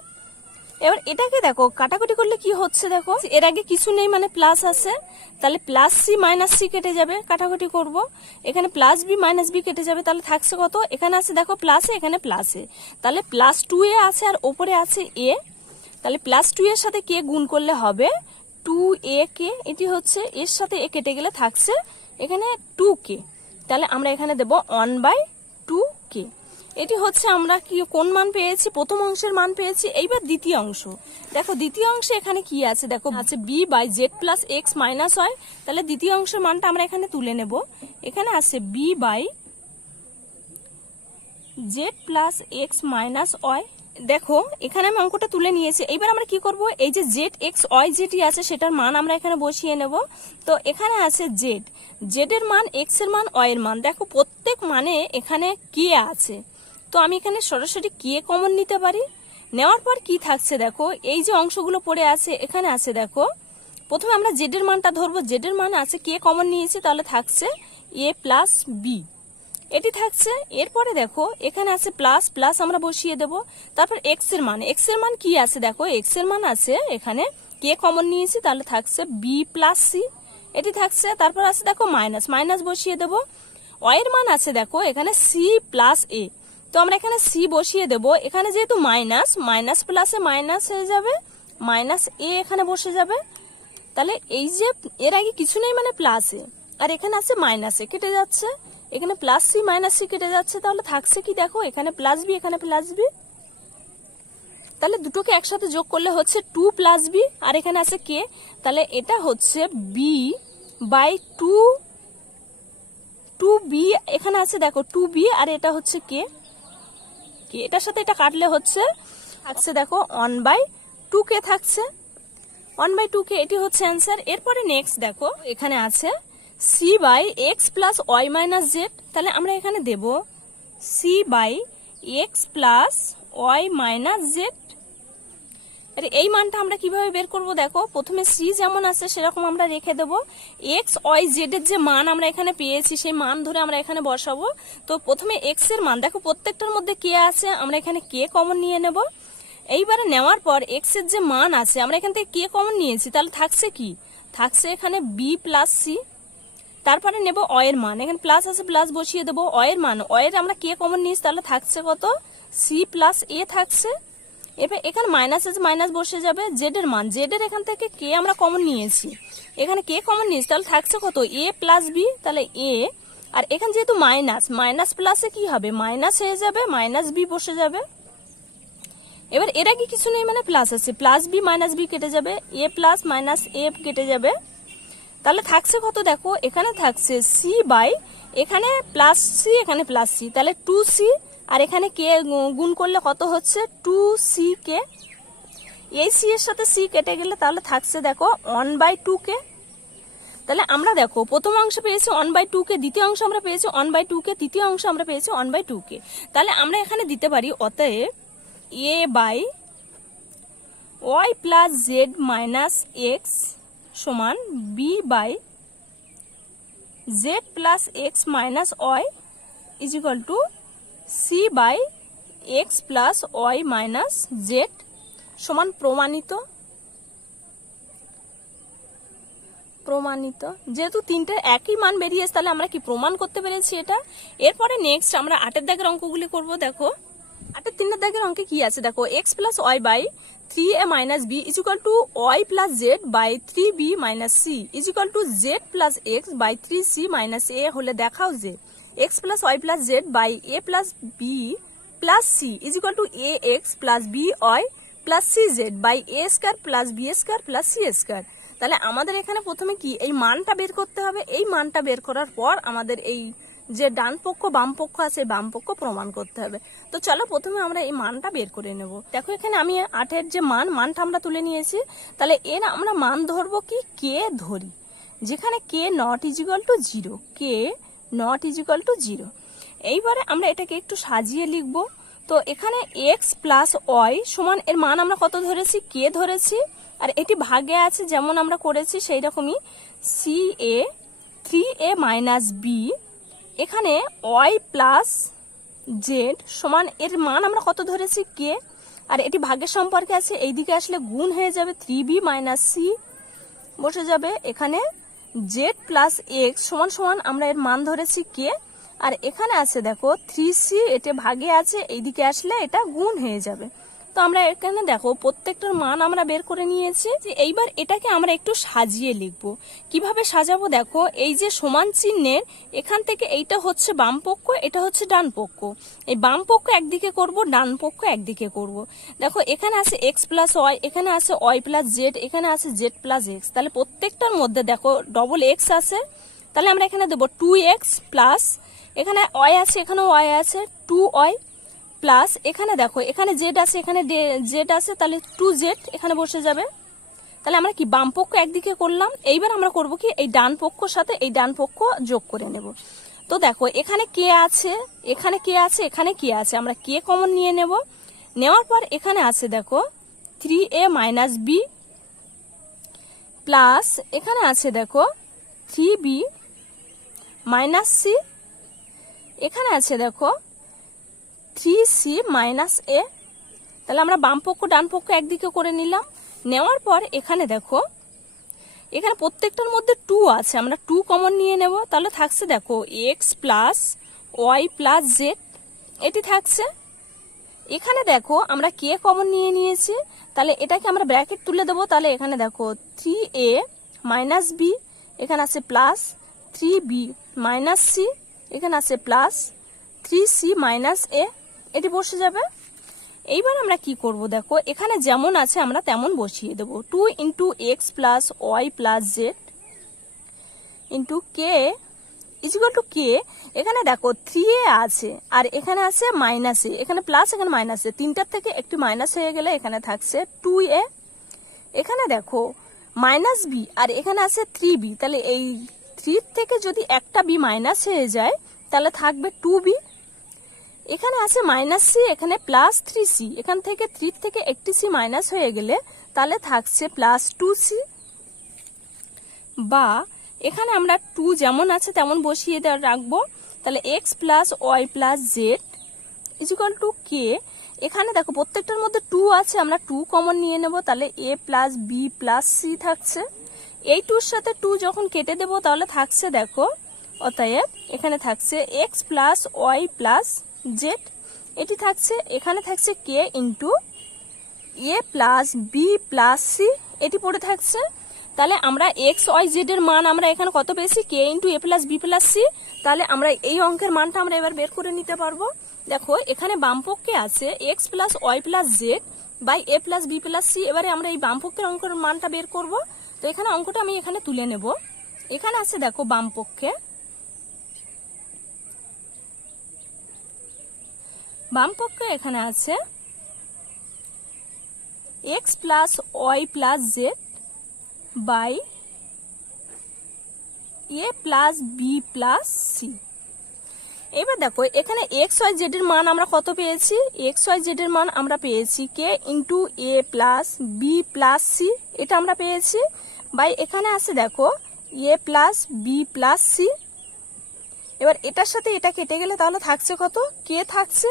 এবার এটাকে দেখো কাটাকুটি করলে কি হচ্ছে দেখো, এর আগে কিছু নেই মানে প্লাস আছে, তাহলে প্লাস সি মাইনাস সি কেটে যাবে, কাটাকুটি করব, এখানে প্লাস বি মাইনাস বি কেটে যাবে, তাহলে থাকছে কত, এখানে আছে দেখো প্লাসে, এখানে প্লাসে, তাহলে প্লাস 2a আছে আর ওপরে আছে এ, তাহলে প্লাস 2 এর সাথে কে গুণ করলে হবে 2a কে, এটি হচ্ছে এর সাথে এ কেটে গেলে থাকছে এখানে 2k, তাহলে আমরা এখানে দেব 1/2k। এটি হচ্ছে আমরা কি কোন মান পেয়েছি, প্রথম অংশের মান পেয়েছি। এইবার দ্বিতীয় অংশ দেখো, দ্বিতীয় অংশে এখানে কি আছে দেখো, আছে B by Z plus X minus Y, তাহলে দ্বিতীয় অংশের মানটা আমরা এখানে তুলে নেব। এখানে আছে B by Z plus X minus Y, দেখো এখানে আমি অঙ্কটা তুলে নিয়েছি। এইবার আমরা কি করব, এই যে জেড এক্স ওয়াই যেটি আছে সেটার মান আমরা এখানে বসিয়ে নেব। তো এখানে আছে জেড, জেড এর মান, এক্স এর মান, ওয়াই এর মান, দেখো প্রত্যেক মানে এখানে কে আছে, তো আমি এখানে সরাসরি কে কমন নিতে পারি। নেওয়ার পর কি থাকছে দেখো, এই যে অংশগুলো পড়ে আছে এখানে আছে দেখো, প্রথমে আমরা জেডের মানটা ধরবো, জেডের মান আছে কে কমন নিয়েছি, তাহলে থাকছে এ প্লাস বি, এটি থাকছে। এরপরে দেখো এখানে আছে প্লাস প্লাস আমরা বসিয়ে দেব। তারপর এক্স এর মান কি আছে দেখো, এক্স এর মান আছে এখানে কে কমন নিয়েছি, তাহলে থাকছে বি প্লাস সি, এটি থাকছে। তারপর আছে দেখো মাইনাস, মাইনাস বসিয়ে দেব। ওয়াই এর মান আছে দেখো এখানে সি প্লাস এ, তো আমরা এখানে সি বসিয়ে দেব। এখানে যেহেতু মাইনাস, মাইনাস প্লাসে মাইনাস হয়ে যাবে, মাইনাস এ এখানে বসে যাবে। তাহলে এই যে এর আগে কিছু নেই মানে প্লাস এ, আর এখানে আছে মাইনাস এ, কেটে যাচ্ছে, এখানে প্লাস সি মাইনাস সি কেটে যাচ্ছে, তাহলে থাকছে কি দেখো এখানে প্লাস বি এখানে প্লাস বি। তাহলে দুটোকে একসাথে যোগ করলে হচ্ছে 2 প্লাস বি, আর এখানে আছে কে, তাহলে এটা হচ্ছে বি বাই 2 বি, এখানে আছে দেখো 2 বি, আর এটা হচ্ছে কে, এটার সাথে এটা কাটলে হচ্ছে থাকছে দেখো 1/2 কে থাকছে, 1/2 কে, এটি হচ্ছে অ্যান্সার। এরপরে নেক্সট দেখো এখানে আছে C by X plus Y minus Z, তাহলে আমরা এখানে দেব C by X plus Y minus Z. এই মানটা আমরা কিভাবে বের করব দেখো, প্রথমে সি যেমন আছে সেরকম আমরা রেখে দেব, এক্স ওয়াই জেড এর যে মান আমরা এখানে পেয়েছি সেই মান ধরে আমরা এখানে বসাবো। তো প্রথমে এক্স এর মান দেখো প্রত্যেকটার মধ্যে কে আছে, আমরা এখানে কে কমন নিয়ে নেব। এইবারে নেওয়ার পর এক্স এর যে মান আছে আমরা এখান থেকে কে কমন নিয়েছি, তাহলে থাকছে কি, থাকছে এখানে বি প্লাস সি। তারপরে নেব অয়ের মান, এখানে প্লাস আছে প্লাস বসিয়ে দেবো। অয়ের মান, অয়ের আমরা কে কমন নিয়েছি, তাহলে থাকছে কত, সি প্লাস এ থাকছে। এবার এখানে মাইনাস আছে মাইনাস বসে যাবে। জেড এর মান, জেড এর এখান থেকে কে আমরা কমন নিয়েছি, এখানে কে কমন নিয়েছি, তাহলে থাকছে কত এ প্লাস বি, তাহলে এ, আর এখানে যেহেতু মাইনাস, মাইনাস প্লাসে কি হবে মাইনাস হয়ে যাবে, মাইনাস বি বসে যাবে। এবার এর আগে কিছু নেই মানে প্লাস আছে, প্লাস বি মাইনাস বি কেটে যাবে, এ প্লাস মাইনাস এ কেটে যাবে, তাহলে থাকছে কত দেখো এখানে থাকছে সি বাই, এখানে প্লাস সি এখানে প্লাস সি, তাহলে 2c, আর এখানে কে গুণ করলে কত হচ্ছে 2c কে, এই সি এর সাথে সি কেটে গেলে তাহলে থাকছে দেখো 1/2 কে। তাহলে আমরা দেখো প্রথম অংশ পেয়েছি 1/2 কে, দ্বিতীয় অংশ আমরা পেয়েছি 1/2 কে, তৃতীয় অংশ আমরা পেয়েছি 1/2 কে। তাহলে আমরা এখানে দিতে পারি অতএব A by Y plus Z minus X সমান B by Z plus X minus Y is equal to C by X plus Y minus Z সমান প্রমাণিত। প্রমাণিত যেহেতু তিনটে একই মান বেরিয়েছে তাহলে আমরা কি প্রমাণ করতে পেরেছি এটা। এরপরে নেক্সট আমরা 8 এর দাগের অঙ্কগুলি করব। দেখো 8 এর 3 দাগের অঙ্কে কি আছে দেখো, X plus Y by 3a minus B is equal to Y plus Z by 3b minus C is equal to Z plus X by 3c minus A হলে দেখাও যে X plus Y plus Z by A plus B plus C is equal to A X plus B Y plus C Z by A square plus B square plus C square. তাহলে আমাদের এখানে প্রথমে কি এই মানটা বের করতে হবে, এই মানটা বের করার পর আমাদের এই যে ডান পক্ষ বাম পক্ষ আছে বাম পক্ষ প্রমাণ করতে হবে। তো চলো প্রথমে আমরা এই মানটা বের করে নেব। দেখো এখানে আমি 8 এর যে মানটা আমরা তুলে নিয়েছি, তাহলে এর আমরা মান ধরবো কি কে ধরি, যেখানে K not is equal to 0, K not is equal to 0। এইবারে আমরা এটাকে একটু সাজিয়ে লিখবো। তো এখানে এক্স প্লাস ওয়াই সমান এর মান আমরা কত ধরেছি, কে ধরেছি, আর এটি ভাগে আছে যেমন আমরা করেছি সেই রকমই সি এ 3a মাইনাস বি, এখানে ওয়াই প্লাস জেড সমান এর মান আমরা কত ধরেছি কে, আর এটি ভাগের সম্পর্কে আছে, এইদিকে আসলে গুণ হয়ে যাবে 3b মাইনাস সি বসে যাবে, এখানে জেড প্লাস এক্স সমান সমান আমরা এর মান ধরেছি কে, আর এখানে আছে দেখো 3c, এটা ভাগে আছে এইদিকে আসলে এটা গুণ হয়ে যাবে। তো আমরা এখানে দেখো প্রত্যেকটার মান আমরা বের করে নিয়েছি। এইবার এটাকে আমরা একটু সাজিয়ে লিখবো। কিভাবে সাজাবো দেখো, এই যে সমান চিহ্নের এখান থেকে এইটা হচ্ছে বাম পক্ষ, এটা হচ্ছে ডান পক্ষ, এই বাম পক্ষ একদিকে করব ডান পক্ষ একদিকে করব। দেখো এখানে আছে এক্স প্লাস ওয়াই, এখানে আছে ওয়াই প্লাস জেড, এখানে আছে জেড প্লাস এক্স, তাহলে প্রত্যেকটার মধ্যে দেখো ডবল এক্স আছে, তাহলে আমরা এখানে দেবো 2x প্লাস এখানে ওয়াই আছে এখানে ওয়াই আছে 2y প্লাস এখানে দেখো এখানে জেড আছে এখানে জেড আছে, তাহলে 2z এখানে বসে যাবে। তাহলে আমরা কি বাম পক্ষ একদিকে করলাম, এইবার আমরা করব কি এই ডান পক্ষর সাথে এই ডান পক্ষ যোগ করে নেব। তো দেখো এখানে কে আছে, এখানে কে আছে, এখানে কে আছে, আমরা কে কমন নিয়ে নেব। নেওয়ার পর এখানে আছে দেখো 3a মাইনাস বি প্লাস এখানে আছে দেখো 3b মাইনাস সি, এখানে আছে দেখো 3c মাইনাস এ। তাহলে আমরা বাম পক্ষ ডান পক্ষ একদিকে করে নিলাম। নেওয়ার পর এখানে দেখো এখানে প্রত্যেকটার মধ্যে 2 আছে, আমরা 2 কমন নিয়ে নেব। তাহলে থাকছে দেখো x plus Y plus Z, এটি থাকছে। এখানে দেখো আমরা কে কমন নিয়ে নিয়েছি, তাহলে এটাকে আমরা ব্র্যাকেট তুলে দেবো। তাহলে এখানে দেখো 3a মাইনাস বি, এখানে আছে প্লাস 3b মাইনাস সি, এখানে আছে প্লাস 3c মাইনাস এ, এটি বসে যাবে। এইবার আমরা কি করব দেখো এখানে যেমন আছে আমরা তেমন বসিয়ে দেব। 2 into X plus Y plus Z into K is equal to K. এখানে দেখো 3a আছে আর এখানে আছে মাইনাস এ, এখানে প্লাস এখানে মাইনাস এ, তিনটার থেকে একটি মাইনাস হয়ে গেলে এখানে থাকছে 2a। এখানে দেখো মাইনাস বি আর এখানে আছে 3b, তাহলে এই 3 থেকে যদি একটা বি মাইনাস হয়ে যায় তাহলে থাকবে 2b। এখানে আছে মাইনাস সি, এখানে প্লাস 3c, এখান থেকে 3 থেকে একটি সি মাইনাস হয়ে গেলে তাহলে থাকছে প্লাস 2c। বা এখানে আমরা 2 যেমন আছে তেমন বসিয়ে রাখবো। তাহলে X plus Y plus Z is equal to K. এখানে দেখো প্রত্যেকটার মধ্যে 2 আছে, আমরা 2 কমন নিয়ে নেব। তাহলে এ প্লাস বি প্লাস সি থাকছে। এই 2 এর সাথে 2 যখন কেটে দেব তাহলে থাকছে দেখো, অতএব এখানে থাকছে X plus Y plus Z, এটি থাকছে। এখানে থাকছে K into A plus B plus C, এটি পড়ে থাকছে। তাহলে আমরা এক্স ওয়াই জেড এর মান আমরা এখানে কত পেয়েছি, কে into A plus B plus C. তাহলে আমরা এই অঙ্কের মানটা আমরা এবার বের করে নিতে পারবো। দেখো এখানে বাম পক্ষে আছে X plus Y plus Z by A plus B plus C. এবারে আমরা এই বাম পক্ষের অঙ্কের মানটা বের করব। তো এখানে অঙ্কটা আমি এখানে তুলে নেব। এখানে আছে দেখো বাম পক্ষে এখানে আছে X plus Y plus Z by A plus B plus C. এবার দেখো এখানে এক্স ওয়াই জেড এর মান আমরা কত পেয়েছি, এক্স ওয়াই জেড এর মান আমরা পেয়েছি কে into A plus B plus C, এটা আমরা পেয়েছি। বাই এখানে আছে দেখো A plus B plus C. এবার এটার সাথে এটা কেটে গেলে তাহলে থাকছে কত, কে থাকছে।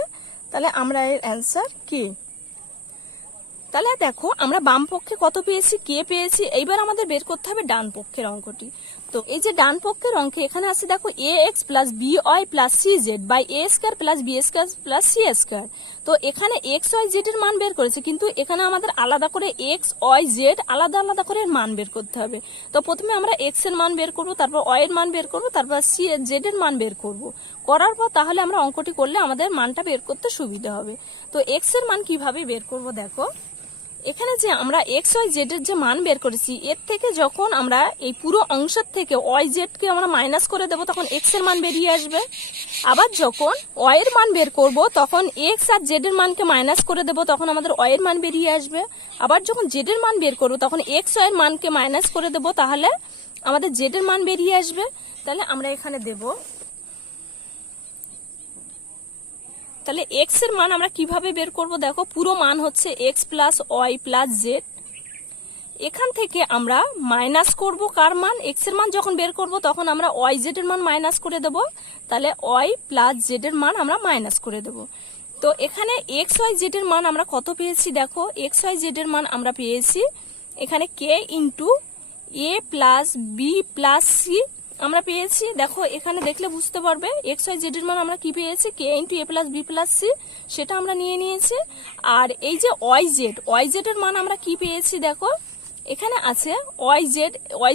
তাহলে আমরা এর অ্যান্সার কে। তাহলে দেখো আমরা বাম পক্ষে কত পেয়েছি, কে পেয়েছি। এইবার আমাদের বের করতে হবে ডান পক্ষের অঙ্কটি। তো এই যে ডান পক্ষের অঙ্কে এখানে আছে দেখো A X plus B Y plus C Z by A square plus B square plus C square. তো এখানে এক্স ওয়াই জেড এর মান বের করেছে, কিন্তু এখানে আমাদের আলাদা করে এক্স ওয়াই জেড আলাদা আলাদা করে মান বের করতে হবে। তো প্রথমে আমরা এক্স এর মান বের করব, তারপর ওয়াই এর মান বের করব, তারপর সি জেড এর মান বের করব। করার পর তাহলে আমরা অঙ্কটি করলে আমাদের মানটা বের করতে সুবিধা হবে। তো এক্স এর মান কিভাবে বের করব দেখো, এখানে যে আমরা এক্স ওয়াই জেড এর যে মান বের করেছি এর থেকে যখন আমরা এই পুরো অংশের থেকে ওয়াই জেড কে আমরা মাইনাস করে দেব তখন এক্স এর মান বেরিয়ে আসবে। আবার যখন ওয়াই এর মান বের করব তখন এক্স আর জেড এর মানকে মাইনাস করে দেব, তখন আমাদের ওয়াই এর মান বেরিয়ে আসবে। আবার যখন জেড এর মান বের করব তখন এক্স ওয়াই এর মানকে মাইনাস করে দেব, তাহলে আমাদের জেড এর মান বেরিয়ে আসবে। তাহলে আমরা এখানে দেব, তাহলে এক্স এর মান আমরা কিভাবে বের করব দেখো, পুরো মান হচ্ছে X plus Y plus Z. এখান থেকে আমরা মাইনাস করব কার মান, এক্স এর মান যখন বের করব তখন আমরা ওয়াই জেড এর মান মাইনাস করে দেব। তাহলে ওয়াই প্লাস জেড এর মান আমরা মাইনাস করে দেব। তো এখানে এক্স ওয়াই জেড এর মান আমরা কত পেয়েছি দেখো, এক্স ওয়াই জেড এর মান আমরা পেয়েছি এখানে কে into A plus B plus C আমরা পেয়েছি। দেখো এখানে দেখলে বুঝতে পারবে এক্স ওয়াই জেড এর মান আমরা কি পেয়েছি, কে into A plus B plus C, সেটা আমরা নিয়ে নিয়েছি। আর এই যে ওয়াই জেড এর মান আমরা কি পেয়েছি দেখো, এখানে আছে ওয়াই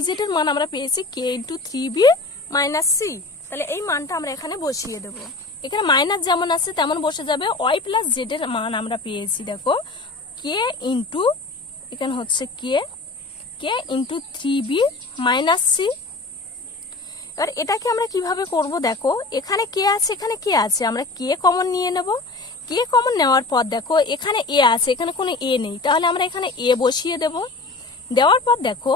জেড এর মান আমরা পেয়েছি কে ইন্টু 3b মাইনাস সি। তাহলে এই মানটা আমরা এখানে বসিয়ে দেব। এখানে মাইনাস যেমন আছে তেমন বসে যাবে। ওয়াই প্লাস জেড এর মান আমরা পেয়েছি দেখো কে ইন্টু, এখানে হচ্ছে কে ইন্টু 3b মাইনাস সি। এবার এটাকে আমরা কিভাবে করব দেখো, এখানে কে আছে এখানে কে আছে, আমরা কে কমন নিয়ে নেব। কে কমন নেওয়ার পর দেখো এখানে এ আছে, এখানে কোনো এ নেই, তাহলে আমরা এখানে এ বসিয়ে দেব। দেওয়ার পর দেখো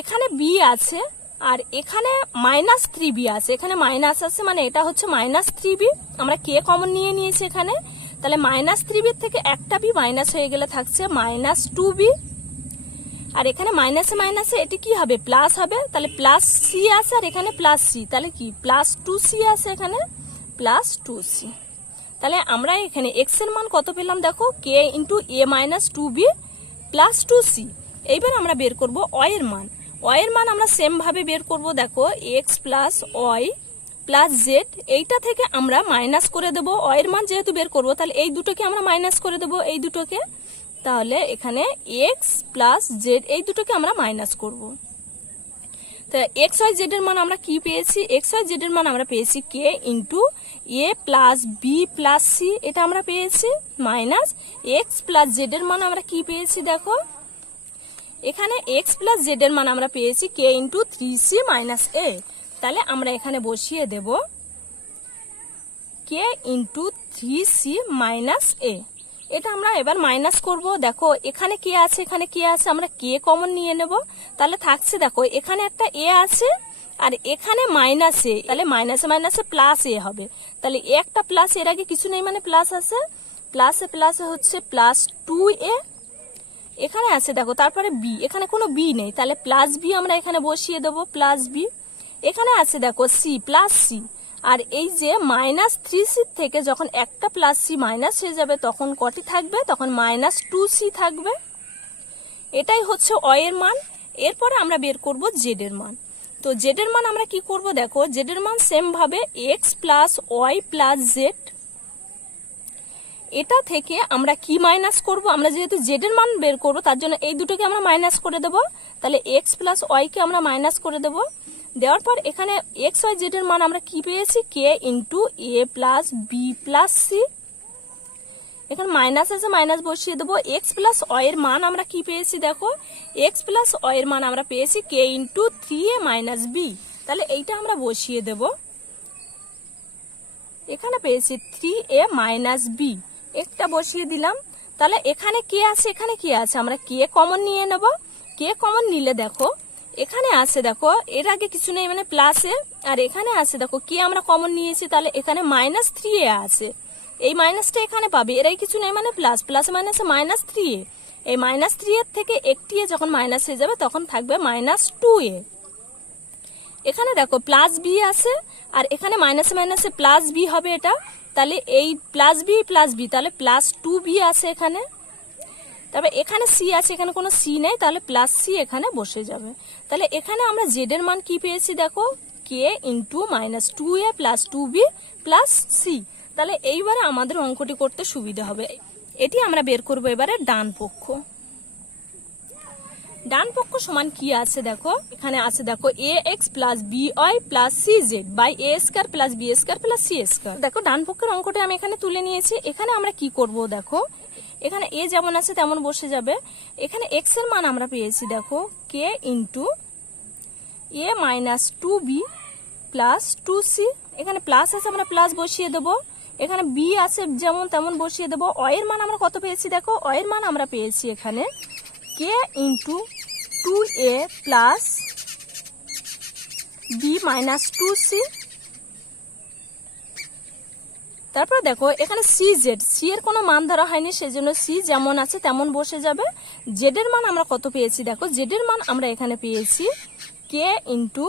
এখানে বি আছে আর এখানে -3b আছে, এখানে মাইনাস আছে মানে এটা হচ্ছে -3b, আমরা কে কমন নিয়ে নিয়েছি এখানে, তাহলে -3b থেকে একটা বি মাইনাস হয়ে গেলে থাকছে -2b। আর এখানে মাইনাসে মাইনাসে এটি কি হবে, প্লাস হবে, তাহলে প্লাস সি আছে আর এখানে প্লাস সি, তাহলে কি +2c আছে এখানে, +2c। তাহলে আমরা এখানে এক্স এর মান কত পেলাম দেখো, k into a - 2b +2c। এইবার আমরা বের করব y এর মান। y এর মান আমরা সেম ভাবে বের করব, দেখো x + y + z, এইটা থেকে আমরা মাইনাস করে দেব y এর মান যেহেতু বের করব, তাহলে এই দুটোকে আমরা মাইনাস করে দেব, এই দুটোকে, তাহলে এখানে x + z এই দুটোকে আমরা মাইনাস করব। তো এক্স ওয়াই জেড এর মান আমরা কি পেয়েছি, এক্স ওয়াই জেড এর মান আমরা পেয়েছি k into a + b + c, এটা আমরা পেয়েছি, মাইনাস x + z এর মান আমরা কি পেয়েছি দেখো, এখানে x + z এর মান আমরা পেয়েছি k ইন্টু 3c - a। তাহলে আমরা এখানে বসিয়ে দেব k ইন্টু 3c - a। এটা আমরা এবার মাইনাস করব, দেখো এখানে কি আছে, এখানে কি আছে, আমরা কে কমন নিয়ে নেব, তাহলে থাকছে দেখো এখানে একটা এ আছে আর এখানে মাইনাস এ, তাহলে মাইনাসে মাইনাসে প্লাস এ হবে, তাহলে একটা প্লাস, এর আগে কিছু নেই মানে প্লাস আছে, প্লাসে প্লাসে হচ্ছে +2a, এখানে আছে দেখো তারপরে বি, এখানে কোনো বি নেই, তাহলে +b আমরা এখানে বসিয়ে দেবো, +b। এখানে আছে দেখো সি, +c, আর এই যে -3c থেকে যখন একটা +c মাইনাস হয়ে যাবে তখন কটি থাকবে, তখন -2c থাকবে। এটাই হচ্ছে y এর মান। এরপরে আমরা বের করব z এর মান। তো z এর মান আমরা কি করব দেখো, z এর মান সেম ভাবে x + y + z, এটা থেকে আমরা কি মাইনাস করব, আমরা যেহেতু z এর মান বের করব তার জন্য এই দুটোকে আমরা মাইনাস করে দেব, তাহলে x + y কে আমরা মাইনাস করে দেব। দেওয়ার পর এখানে এক্স ওয়াই জেড এর মান আমরা কি পেয়েছি, k into a + b + c, এখানে মাইনাস আছে মাইনাস বসিয়ে দেবো। x + y এর মান আমরা কি পেয়েছি দেখো, x + y এর মান আমরা পেয়েছি k ইন্টু 3a - b, তাহলে এইটা আমরা বসিয়ে দেব, এখানে পেয়েছি 3a - b, একটা বসিয়ে দিলাম। তাহলে এখানে কে আছে, এখানে কি আছে, আমরা কে কমন নিয়ে নেব, কে কমন নিলে দেখো এখানে আছে দেখো এর আগে কিছু নেই মানে প্লাসে, আর এখানে আছে দেখো কে আমরা কমন নিয়েছি, তাহলে এখানে -3a আছে, এই মাইনাসটা এখানে পাবে, এরাই কিছু নেই মানে প্লাস, প্লাসে মাইনাসে -3a, এই -3 এর থেকে একটি এ যখন মাইনাস হয়ে যাবে তখন থাকবে -2a। এখানে দেখো +b আছে আর এখানে মাইনাসে মাইনাসে +b হবে এটা, তাহলে এই +b + b, তাহলে +2b আছে এখানে। তবে এখানে সি আছে, এখানে কোনো সি নেই, তাহলে +c এখানে বসে যাবে। তাহলে এখানে আমরা জেড এর মান কি পেয়েছি দেখো, k into -2a + 2b + c। তাহলে এইবারে আমাদের অঙ্কটি করতে সুবিধা হবে। এটি আমরা বের করব এবারে ডান পক্ষ। ডান পক্ষ সমান কি আছে দেখো, এখানে আছে দেখো ax + by + cz / a² + b² + c²। দেখো ডান পক্ষের অঙ্কটা আমি এখানে তুলে নিয়েছি। এখানে আমরা কি করব দেখো, এখানে a যেমন আছে তেমন বসে যাবে। এখানে x এর মান আমরা পেয়েছি দেখো k into a - 2b + 2c, এখানে প্লাস আছে আমরা প্লাস বসিয়ে দেবো, এখানে b আছে যেমন তেমন বসিয়ে দেবো। y এর মান আমরা কত পেয়েছি দেখো, y এর মান আমরা পেয়েছি এখানে k into 2a + b - 2c। তারপর দেখো এখানে cz, c এর কোনো মান ধরা হয়নি সেজন্য c যেমন আছে তেমন বসে যাবে। z এর মান আমরা কত পেয়েছি দেখো, z এর মান আমরা এখানে পেয়েছি k ইন্টু,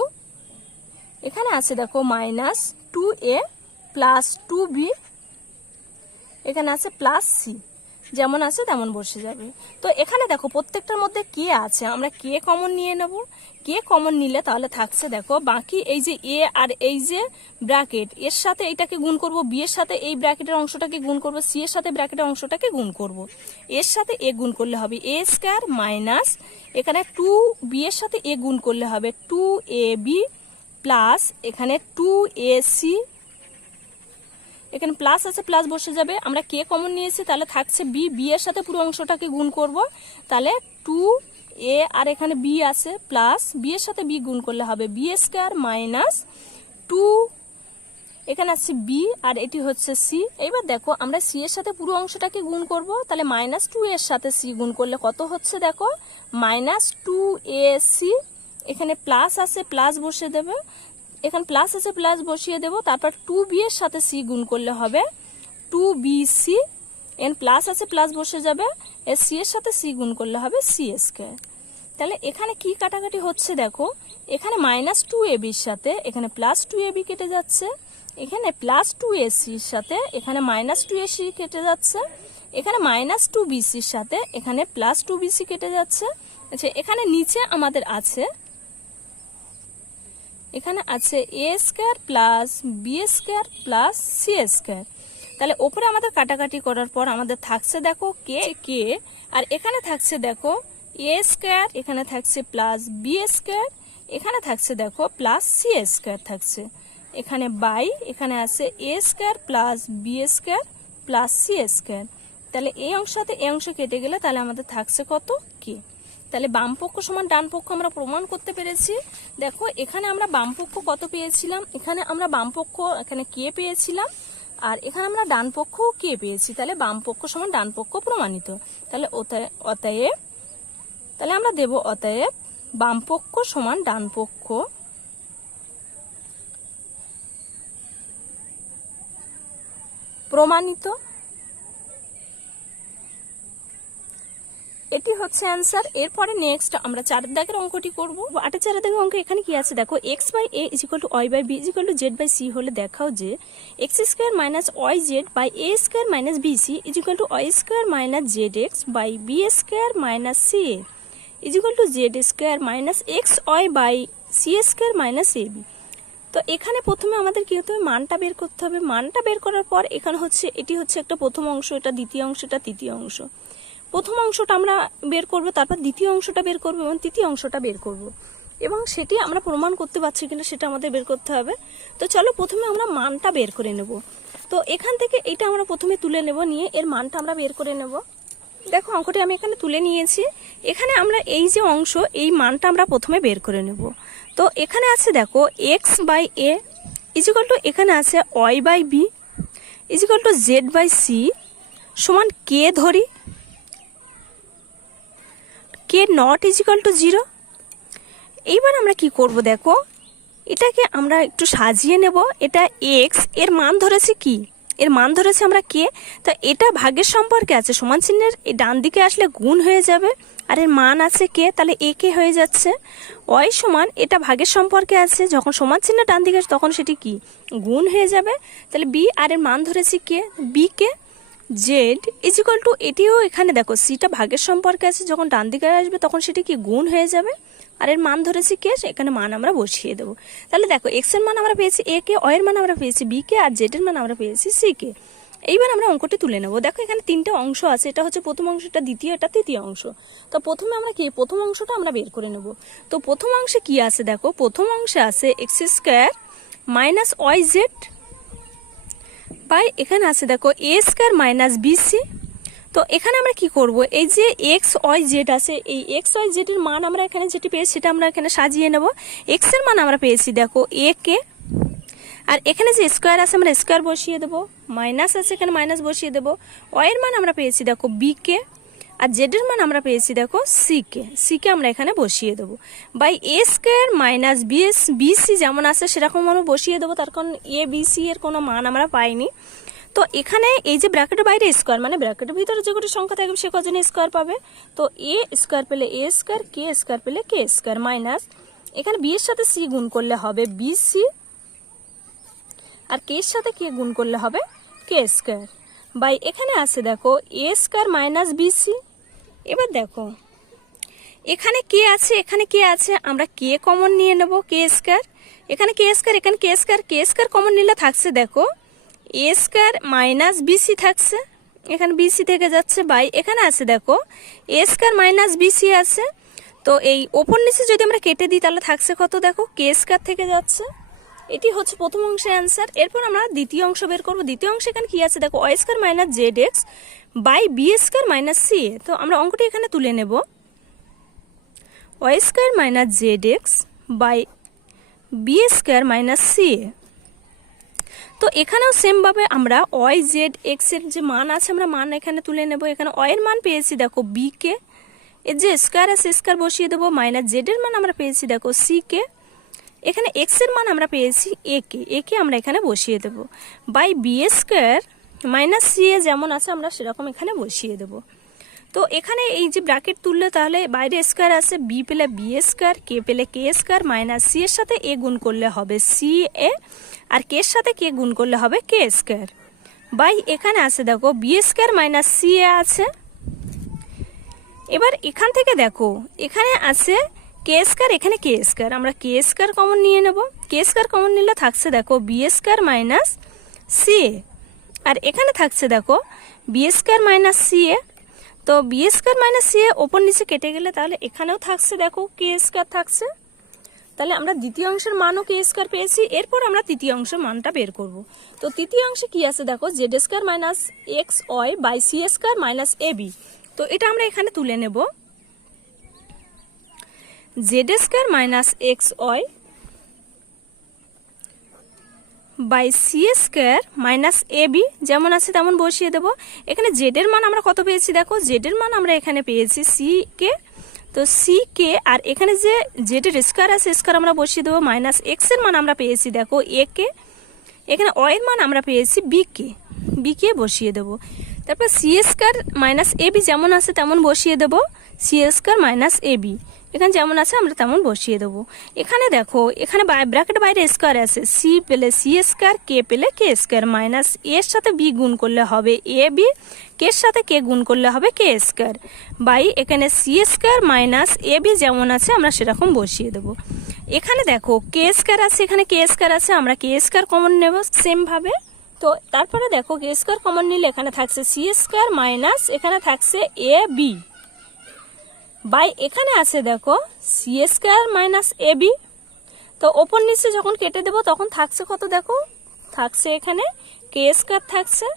এখানে আছে দেখো -2a + 2b, এখানে আছে +c, যেমন আছে তেমন বসে যাবে। তো এখানে দেখো প্রত্যেকটার মধ্যে কে আছে, আমরা কে কমন নিয়ে নেব, কে কমন নিলে তাহলে থাকছে দেখো বাকি এই যে এ আর এই যে ব্র্যাকেট, এর সাথে এইটাকে গুণ করব, বি এর সাথে এই ব্র্যাকেটের অংশটাকে গুণ করব, সি এর সাথে ব্র্যাকেটের অংশটাকে গুণ করব, এর সাথে এ গুণ করলে হবে a² মাইনাস এখানে 2b এর সাথে এ গুণ করলে হবে 2ab প্লাস এখানে 2ac, এখানে প্লাস আছে প্লাস বসে যাবে। আমরা কে কমন নিয়েছি তাহলে থাকছে বি, বি এর সাথে পুরো অংশটাকে গুণ করব, তাহলে 2a আর এখানে বি আছে প্লাস বি এর সাথে বি গুণ করলে হবে b² মাইনাস 2, এখানে আছে বি আর এটি হচ্ছে সি। এইবার দেখো আমরা সি এর সাথে পুরো অংশটাকে গুণ করব, তাহলে -2 এর সাথে সি গুণ করলে কত হচ্ছে দেখো -2ac, এখানে প্লাস আছে প্লাস বসিয়ে দেবে, এখানে প্লাস আছে প্লাস বসিয়ে দেবো, তারপর 2b এর সাথে c গুণ করলে হবে 2bc, এন প্লাস আছে প্লাস বসে যাবে, এর c এর সাথে c গুণ করলে হবে c স্কয়ার। তাহলে এখানে কি কাটাকাটি হচ্ছে দেখো, এখানে -2ab এর সাথে এখানে +2ab কেটে যাচ্ছে, এখানে +2ac এর সাথে এখানে -2ac কেটে যাচ্ছে, এখানে -2bc এর সাথে এখানে +2bc কেটে যাচ্ছে। আচ্ছা, এখানে নিচে আমাদের আছে, এখানে আছে a square plus b square plus c square. তাহলে ওপরে আমাদের কাটাকাটি করার পর আমাদের থাকছে দেখো কে, আর এখানে থাকছে দেখো a স্কয়ার, এখানে থাকছে প্লাস b স্কয়ার, এখানে থাকছে দেখো প্লাস c স্কয়ার থাকছে, এখানে বাই এখানে আছে a square plus b square plus c square. তাহলে এই অংশ সাথে এই অংশ কেটে গেলে তাহলে আমাদের থাকছে কত কে। তাহলে বাম পক্ষ সমান ডান পক্ষ আমরা প্রমাণ করতে পেরেছি। দেখো এখানে আমরা বাম পক্ষ কত পেয়েছিলাম, এখানে আমরা বাম পক্ষ এখানে কে পেয়েছিলাম, আর এখানে আমরা ডান পক্ষও কে পেয়েছি। তাহলে বাম পক্ষ সমান ডান পক্ষ প্রমাণিত। তাহলে অতএব তাহলে আমরা দেব অতএব বাম পক্ষ সমান ডান পক্ষ প্রমাণিত। এটি হচ্ছে অ্যান্সার। এরপরে নেক্সট আমরা 4 দাগের অঙ্কটি করব। 8 4 দাগের অঙ্ক এখানে কি আছে দেখো, x/a = y/b = z/c হলে দেখাও যে x² - yz/a² - bc = y² - zx/b² - ca = z² - xy/c² - ab। তো এখানে প্রথমে আমাদের কি হতে হবে, মানটা বের করতে হবে। মানটা বের করার পর এখানে হচ্ছে এটি হচ্ছে একটা প্রথম অংশ, এটা দ্বিতীয় অংশ, এটা তৃতীয় অংশ। প্রথম অংশটা আমরা বের করব, তারপর দ্বিতীয় অংশটা বের করব এবং তৃতীয় অংশটা বের করব, এবং সেটি আমরা প্রমাণ করতে পারছি কিনা সেটা আমাদের বের করতে হবে। তো চলো প্রথমে আমরা মানটা বের করে নেব। তো এখান থেকে এটা আমরা প্রথমে তুলে নেব, নিয়ে এর মানটা আমরা বের করে নেব। দেখো অঙ্কটি আমি এখানে তুলে নিয়েছি। এখানে আমরা এই যে অংশ এই মানটা আমরা প্রথমে বের করে নেব। তো এখানে আছে দেখো x/a = এখানে আছে y/b = z/c সমান k ধরি, k নট = 0। এইবার আমরা কি করব দেখো, এটাকে আমরা একটু সাজিয়ে নেব। এটা x, এর মান ধরেছি কি, এর মান ধরেছে আমরা কে, তো এটা ভাগের সম্পর্কে আছে, সমান চিহ্নের এই ডান দিকে আসলে গুণ হয়ে যাবে, আর এর মান আছে কে, তাহলে এ কে হয়ে যাচ্ছে। y সমান এটা ভাগের সম্পর্কে আছে, যখন সমান চিহ্ন ডান দিকে আসে তখন সেটি কি গুণ হয়ে যাবে। তাহলে b, আর এর মান ধরেছি কে, b কে। z = এটিও এখানে দেখো সিটা ভাগের সম্পর্কে আছে, যখন ডান দিকে আসবে তখন সেটি কি গুণ হয়ে যাবে, আর এর মান ধরেছি কে, এখানে মান আমরা বসিয়ে দেবো। তাহলে দেখো x এর মান আমরা পেয়েছি a কে, y এর মান আমরা পেয়েছি b কে, আর z এর মান আমরা পেয়েছি c কে। এইবার আমরা অঙ্কটি তুলে নেব। দেখো এখানে 3টে অংশ আছে, এটা হচ্ছে প্রথম অংশ, এটা দ্বিতীয়, এটা তৃতীয় অংশ। তো প্রথমে আমরা কি প্রথম অংশটা আমরা বের করে নেব। তো প্রথম অংশে কি আছে দেখো, প্রথম অংশে আছে x² - yz বাই এখানে আছে দেখো a² - bc। তো এখানে আমরা কি করব, এই যে xyz আছে, এই xyz এর মান আমরা এখানে যেটি পেয়েছি সেটা আমরা এখানে সাজিয়ে নেব। x এর মান আমরা পেয়েছি দেখো a কে, আর এখানে যে স্কয়ার আছে আমরা স্কয়ার বসিয়ে দেব, মাইনাস আছে এখানে মাইনাস বসিয়ে দেব। y এর মান আমরা পেয়েছি দেখো b কে, আর z এর মান আমরা পেয়েছি দেখো c কে আমরা এখানে বসিয়ে দেব। বাই a² - bc যেমন আছে সেরকম আমরা বসিয়ে দেবো, তার কারণ a b c এর কোনো মান আমরা পাইনি। তো এখানে এই যে ব্র্যাকেটের বাইরে স্কয়ার, মানে ব্র্যাকেটের ভিতরে যে কটি সংখ্যা থাকবে সে কজনে স্কয়ার পাবে। তো a² পেলে a², k² পেলে k² মাইনাস এখানে b এর সাথে c গুণ করলে হবে bc, আর k এর সাথে k গুণ করলে হবে k²। বাই এখানে আছে দেখো a² - bc। এবার দেখো এখানে কে আছে, এখানে কে আছে, আমরা কে কমন নিয়ে নেব, k², এখানে k², এখানে k² কমন নিলে থাকছে দেখো a² - bc থাকছে, এখানে bc থেকে যাচ্ছে। বাই এখানে আছে দেখো a² - bc আছে। তো এই ওপর নিচে যদি আমরা কেটে দিই তাহলে থাকছে কত দেখো k² থেকে যাচ্ছে। এটি হচ্ছে প্রথম অংশের অ্যান্সার। এরপর আমরা দ্বিতীয় অংশ বের করব। দ্বিতীয় অংশে এখানে কি আছে দেখো y² - zx by b² - ca। তো আমরা অঙ্কটি এখানে তুলে নেব, y² - zx by b² - ca। তো এখানেও সেম ভাবে আমরা y z x এর যে মান আছে আমরা মান এখানে তুলে নেব। এখানে y এর মান পেয়েছি দেখো b কে, এর যে স্কোয়ার আছে স্কোয়ার বসিয়ে দেবো, মাইনাস জেড এর মান আমরা পেয়েছি দেখো সি কে, এখানে এক্স এর মান আমরা পেয়েছি এ কে আমরা এখানে বসিয়ে দেবো, by B square minus C A যেমন আছে আমরা সেরকম এখানে বসিয়ে দেবো। তো এখানে এই যে ব্র্যাকেট তুললে তাহলে বাইরে স্কোয়ার আছে, বি পেলে বি স্কোয়ার, কে পেলে কে স্কোয়ার, মাইনাস সি এর সাথে এ গুণ করলে হবে সি এ, আর কে এর সাথে কে গুণ করলে হবে কে স্কোয়ার, বাই এখানে আছে দেখো বি স্কোয়ার মাইনাস সি এ আছে। এবার এখান থেকে দেখো এখানে আছে কে স্কোয়ার, এখানে কে স্কোয়ার, আমরা কে স্কোয়ার কমন নিয়ে নেব, কে স্কোয়ার কমন নিলে থাকছে দেখো বি স্কোয়ার মাইনাস সি এ, আর এখানে থাকছে দেখো বি স্কোয়ার মাইনাস সি এ। তো বি স্কোয়ার মাইনাস সি এ ওপর নিচে কেটে গেলে তাহলে এখানেও থাকছে দেখো কে স্কোয়ার থাকছে, তাহলে আমরা দ্বিতীয় অংশের মানও কে স্কোয়ার পেয়েছি। এরপর আমরা তৃতীয় অংশের মানটা বের করব। তো তৃতীয় অংশে কি আছে দেখো Z square minus X Y by C square minus A B. তো এটা আমরা এখানে তুলে নেব, Z square minus X Y by C square minus A B যেমন আছে তেমন বসিয়ে দেবো। এখানে জেড এর মান আমরা কত পেয়েছি দেখো, জেড এর মান আমরা এখানে পেয়েছি সি কে, তো সি কে, আর এখানে যে জেড এর স্কোয়ার আছে স্কোয়ার আমরা বসিয়ে দেবো, মাইনাস এক্স এর মান আমরা পেয়েছি দেখো এ কে, এখানে ওয়াই এর মান আমরা পেয়েছি বি কে বসিয়ে দেবো। তারপর C square minus A B যেমন আছে তেমন বসিয়ে দেবো, C square minus A B এখানে যেমন আছে আমরা তেমন বসিয়ে দেবো। এখানে দেখো এখানে ব্র্যাকেট বাইরে স্কোয়ার আছে, সি পেলে সি স্কোয়ার, কে পেলে কে স্কোয়ার, মাইনাস এর সাথে বি গুণ করলে হবে এ বি, কে এর সাথে কে গুণ করলে হবে কে স্কোয়ার, বাই এখানে C square minus A B যেমন আছে আমরা সেরকম বসিয়ে দেবো। এখানে দেখো কে স্কোয়ার আছে, এখানে কে স্কোয়ার আছে, আমরা কে স্কোয়ার কমন নেব সেম ভাবে। তো তারপরে দেখো কে স্কোয়ার কমন নিলে এখানে থাকছে সি স্কোয়ার মাইনাস এখানে থাকছে এ বি, বাই এখানে আছে দেখো C square minus A B. তো ওপর নিচে যখন কেটে দেবো তখন থাকছে কত দেখো, থাকছে এখানে কে স্কোয়ার থাকছে।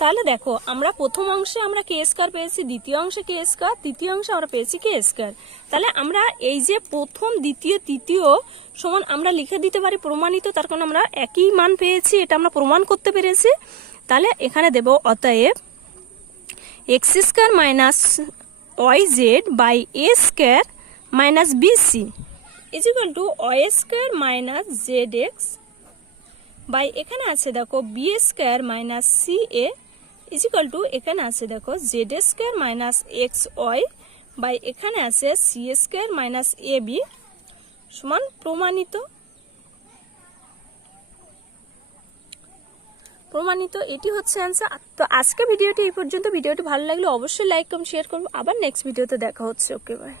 তাহলে দেখো আমরা প্রথম অংশে আমরা কে স্কোয়ার পেয়েছি, দ্বিতীয় অংশে কে স্কোয়ার, তৃতীয় অংশে আমরা পেয়েছি কে স্কোয়ার। তাহলে আমরা এই যে প্রথম দ্বিতীয় তৃতীয় সমান আমরা লিখে দিতে পারি প্রমাণিত, তার কারণ আমরা একই মান পেয়েছি, এটা আমরা প্রমাণ করতে পেরেছি। তাহলে এখানে দেব অতএব X square minus Y Z by A square minus B C is equal to Y square minus Z X by এখানে আছে দেখো B square minus C A is equal to এখানে আছে দেখো Z square minus X Y by এখানে আছে C square minus A B সমান প্রমাণিত। এটি হচ্ছে অ্যান্সার। তো আজকে ভিডিওটি এই পর্যন্ত। ভিডিওটি ভালো লাগলে অবশ্যই লাইক কমেন্ট শেয়ার করবো। আবার নেক্সট ভিডিওতে দেখা হচ্ছে। Okay bye.